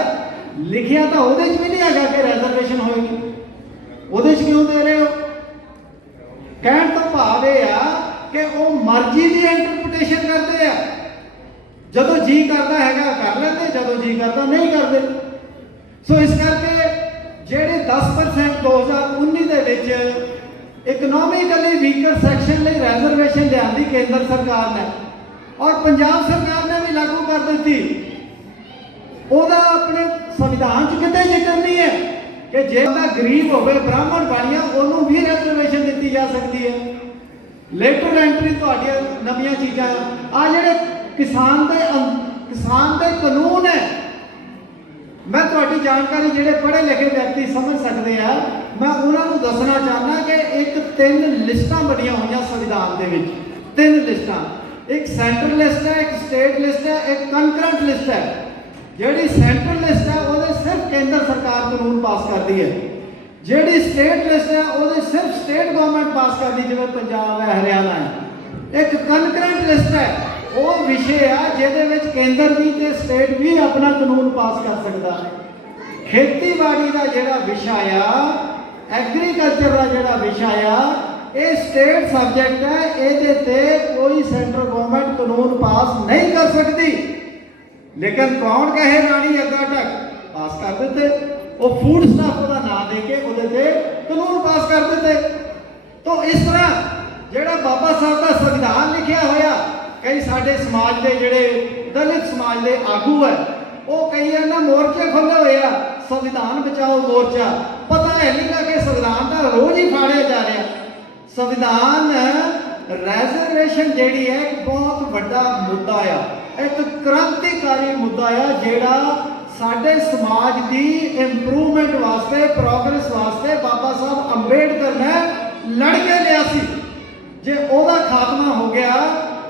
ਲਿਖਿਆ ਤਾਂ ਉਹਦੇ 'ਚ ਵੀ ਨਹੀਂ ਹੈਗਾ ਕਿ ਰਿਜ਼ਰਵੇਸ਼ਨ ਹੋਏਗੀ, ਉਹਦੇ 'ਚ ਕਿਉਂ ਦੇ ਰਹੇ ਹੋ? ਕਹਿਣ ਤੋਂ ਭਾਵ ਇਹ ਆ ਕਿ ਉਹ ਮਰਜ਼ੀ ਦੀ ਇੰਟਰਪ੍ਰੀਟੇਸ਼ਨ ਕਰਦੇ ਆ, ਜਦੋਂ ਜੀ ਕਰਦਾ ਹੈਗਾ ਕਰ ਲੈਂਦੇ, ਜਦੋਂ ਜੀ ਕਰਦਾ ਨਹੀਂ ਕਰਦੇ। ਸੋ ਇਸ ਕਰਕੇ ਜਿਹੜੇ 10% 2019 ਦੇ ਵਿੱਚ ਇਕਨੋਮਿਕਲੀ ਵੀਕਰ ਸੈਕਸ਼ਨ ਲਈ ਰਿਜ਼ਰਵੇਸ਼ਨ ਲਿਆਂਦੀ ਕੇਂਦਰ ਸਰਕਾਰ ਨੇ ਔਰ ਪੰਜਾਬ ਸਰਕਾਰ ਨੇ ਵੀ ਲਾਗੂ ਕਰ ਦਿੱਤੀ, ਉਹਦਾ ਆਪਣੇ ਸੰਵਿਧਾਨ 'ਚ ਕਿਤੇ ਜ਼ਿਕਰ ਨਹੀਂ ਹੈ ਕਿ ਜੇ ਉਹਦਾ ਗਰੀਬ ਹੋਵੇ, ਬ੍ਰਾਹਮਣ ਬਾਣੀਆ, ਉਹਨੂੰ ਵੀ ਰਿਜ਼ਰਵੇਸ਼ਨ ਦਿੱਤੀ ਜਾ ਸਕਦੀ ਹੈ। ਲੇਟਰ ਐਂਟਰੀ ਤੁਹਾਡੀਆਂ ਨਵੀਆਂ ਚੀਜ਼ਾਂ ਆ ਜਿਹੜੇ ਕਿਸਾਨ ਦੇ ਕਾਨੂੰਨ ਹੈ, ਮੈਂ ਤੁਹਾਡੀ ਜਾਣਕਾਰੀ ਜਿਹੜੇ ਪੜ੍ਹੇ ਲਿਖੇ ਵਿਅਕਤੀ ਸਮਝ ਸਕਦੇ ਆ, ਮੈਂ ਉਹਨਾਂ ਨੂੰ ਦੱਸਣਾ ਚਾਹੁੰਦਾ ਕਿ ਇੱਕ 3 ਲਿਸਟਾਂ ਬਣੀਆਂ ਹੋਈਆਂ ਸੰਵਿਧਾਨ ਦੇ ਵਿੱਚ, 3 ਲਿਸਟਾਂ, ਇੱਕ ਸੈਂਟਰਲ ਲਿਸਟ ਹੈ, ਇੱਕ ਸਟੇਟ ਲਿਸਟ ਹੈ, ਇੱਕ ਕੰਕਰੈਂਟ ਲਿਸਟ ਹੈ। ਜਿਹੜੀ ਸੈਂਟਰਲ ਲਿਸਟ ਹੈ ਉਹਦੇ ਸਿਰਫ ਕੇਂਦਰ ਸਰਕਾਰ ਕਾਨੂੰਨ ਪਾਸ ਕਰਦੀ ਹੈ, ਜਿਹੜੀ ਸਟੇਟ ਲਿਸਟ ਹੈ ਉਹਦੇ ਸਿਰਫ ਸਟੇਟ ਗਵਰਨਮੈਂਟ ਪਾਸ ਕਰਦੀ, ਜਿਵੇਂ ਪੰਜਾਬ ਹੈ, ਹਰਿਆਣਾ ਹੈ। ਇੱਕ ਕੰਕਰੈਂਟ ਲਿਸਟ ਹੈ, ਉਹ ਵਿਸ਼ੇ ਆ ਜਿਹਦੇ ਵਿੱਚ ਕੇਂਦਰ ਵੀ ਤੇ ਸਟੇਟ ਵੀ ਆਪਣਾ ਕਾਨੂੰਨ ਪਾਸ ਕਰ ਸਕਦਾ ਹੈ। ਖੇਤੀਬਾੜੀ ਦਾ ਜਿਹੜਾ ਵਿਸ਼ਾ ਆ, ਐਗਰੀਕਲਚਰ ਦਾ ਜਿਹੜਾ ਵਿਸ਼ਾ ਆ, ਇਹ ਸਟੇਟ ਸਬਜੈਕਟ ਹੈ, ਇਹਦੇ ਤੇ ਕੋਈ ਸੈਂਟਰਲ ਗਵਰਨਮੈਂਟ ਕਾਨੂੰਨ ਪਾਸ ਨਹੀਂ ਕਰ ਸਕਦੀ। ਲੇਕਿਨ ਕੌਣ ਕਹੇ ਰਾਣੀ ਅੱਗਾ ਤੱਕ ਪਾਸ ਕਰ ਦਿੱਤੇ, ਉਹ ਫੂਡ ਸਟਾਫ ਦਾ ਨਾਮ ਦੇ ਕੇ ਉਹਦੇ ਤੇ ਕਾਨੂੰਨ ਪਾਸ ਕਰ ਦਿੱਤੇ। ਤਾਂ ਇਸ ਤਰ੍ਹਾਂ ਜਿਹੜਾ ਬਾਬਾ ਸਾਹਿਬ ਦਾ ਸੰਵਿਧਾਨ ਲਿਖਿਆ ਹੋਇਆ, ਕਈ ਸਾਡੇ ਸਮਾਜ ਦੇ ਜਿਹੜੇ ਦਲਿਤ ਸਮਾਜ ਦੇ ਆਗੂ ਹੈ ਉਹ ਕਈ ਇਹਨਾਂ ਮੋਰਚੇ ਖੋਲ੍ਹੇ ਹੋਏ ਆ, ਸੰਵਿਧਾਨ ਬਚਾਓ ਮੋਰਚਾ। ਪਤਾ ਹੈ ਨਹੀਂਗਾ ਕਿ ਸੰਵਿਧਾਨ ਤਾਂ ਰੋਜ਼ ਹੀ ਫਾੜਿਆ ਜਾ ਰਿਹਾ। ਸੰਵਿਧਾਨ ਰਿਜ਼ਰਵੇਸ਼ਨ ਜਿਹੜੀ ਹੈ ਬਹੁਤ ਵੱਡਾ ਮੁੱਦਾ ਆ, ਇੱਕ ਕ੍ਰਾਂਤੀਕਾਰੀ ਮੁੱਦਾ ਆ ਜਿਹੜਾ ਸਾਡੇ ਸਮਾਜ ਦੀ ਇੰਪਰੂਵਮੈਂਟ ਵਾਸਤੇ, ਪ੍ਰੋਗਰੈਸ ਵਾਸਤੇ ਬਾਬਾ ਸਾਹਿਬ ਅੰਬੇਡਕਰ ਨੇ ਲੜ ਕੇ ਲਿਆ ਸੀ। ਜੇ ਉਹਦਾ ਖਾਤਮਾ ਹੋ ਗਿਆ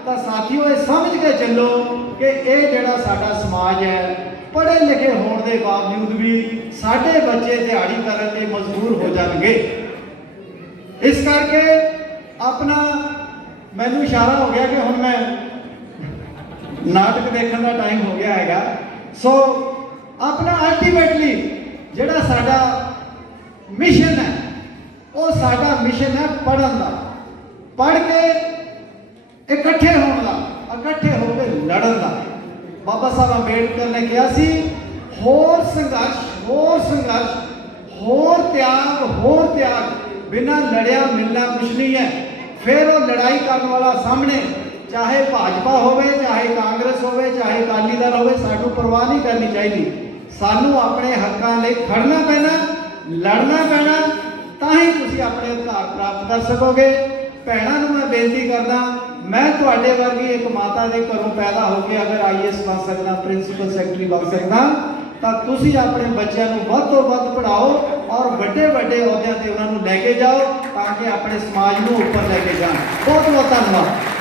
ਤਾਂ ਸਾਥੀਓ ਇਹ ਸਮਝ ਕੇ ਚੱਲੋ ਕਿ ਇਹ ਜਿਹੜਾ ਸਾਡਾ ਸਮਾਜ ਹੈ, ਪੜ੍ਹੇ ਲਿਖੇ ਹੋਣ ਦੇ ਬਾਵਜੂਦ ਵੀ ਸਾਡੇ ਬੱਚੇ ਦਿਹਾੜੀ ਕਰਨ ਲਈ ਮਜਬੂਰ ਹੋ ਜਾਣਗੇ। ਇਸ ਕਰਕੇ ਆਪਣਾ ਮੈਨੂੰ ਇਸ਼ਾਰਾ ਹੋ ਗਿਆ ਕਿ ਹੁਣ ਮੈਂ ਨਾਟਕ ਦੇਖਣ ਦਾ ਟਾਈਮ ਹੋ ਗਿਆ ਹੈਗਾ। ਸੋ ਆਪਣਾ ਅਲਟੀਮੇਟਲੀ ਜਿਹੜਾ ਸਾਡਾ ਮਿਸ਼ਨ ਹੈ, ਉਹ ਸਾਡਾ ਮਿਸ਼ਨ ਹੈ ਪੜ੍ਹਨ ਦਾ, ਪੜ੍ਹ ਕੇ ਇਕੱਠੇ ਹੋਣ ਦਾ, ਇਕੱਠੇ ਹੋ ਕੇ ਲੜਨ ਦਾ। ਬਾਬਾ ਸਾਹਿਬ ਅੰਬੇਡਕਰ ਨੇ ਕਿਹਾ ਸੀ ਹੋਰ ਸੰਘਰਸ਼, ਹੋਰ ਸੰਘਰਸ਼, ਹੋਰ ਤਿਆਗ, ਬਿਨਾਂ ਲੜਿਆ ਮਿਲਣਾ ਕੁਛ ਨਹੀਂ ਹੈ। ਫਿਰ ਉਹ ਲੜਾਈ ਕਰਨ ਵਾਲਾ ਸਾਹਮਣੇ, ਚਾਹੇ ਭਾਜਪਾ ਹੋਵੇ, ਚਾਹੇ ਕਾਂਗਰਸ ਹੋਵੇ, ਚਾਹੇ ਅਕਾਲੀ ਦਲ ਹੋਵੇ, ਸਾਨੂੰ ਪਰਵਾਹ ਨਹੀਂ ਕਰਨੀ ਚਾਹੀਦੀ। ਸਾਨੂੰ ਆਪਣੇ ਹੱਕਾਂ ਲਈ ਖੜਨਾ ਪੈਣਾ, ਲੜਨਾ ਪੈਣਾ, ਤਾਂ ਹੀ ਤੁਸੀਂ ਆਪਣੇ ਅਧਿਕਾਰ ਪ੍ਰਾਪਤ ਕਰ ਸਕੋਗੇ। ਭੈਣਾਂ ਨੂੰ ਮੈਂ ਬੇਨਤੀ ਕਰਦਾ, ਮੈਂ ਤੁਹਾਡੇ ਵਰਗੀ ਇੱਕ ਮਾਤਾ ਦੇ ਘਰੋਂ ਪੈਦਾ ਹੋ ਕੇ ਅਗਰ IAS ਬਣ ਸਕਦਾ, ਪ੍ਰਿੰਸੀਪਲ ਸੈਕਟਰੀ ਬਣ ਸਕਦਾ, ਤਾਂ ਤੁਸੀਂ ਆਪਣੇ ਬੱਚਿਆਂ ਨੂੰ ਵੱਧ ਤੋਂ ਵੱਧ ਪੜ੍ਹਾਓ ਔਰ ਵੱਡੇ ਵੱਡੇ ਅਹੁਦਿਆਂ ਤੇ ਉਹਨਾਂ ਨੂੰ ਲੈ ਕੇ ਜਾਓ, ਤਾਂ ਕਿ ਆਪਣੇ ਸਮਾਜ ਨੂੰ ਉੱਪਰ ਲੈ ਕੇ ਜਾਣ। ਬਹੁਤ ਬਹੁਤ ਧੰਨਵਾਦ।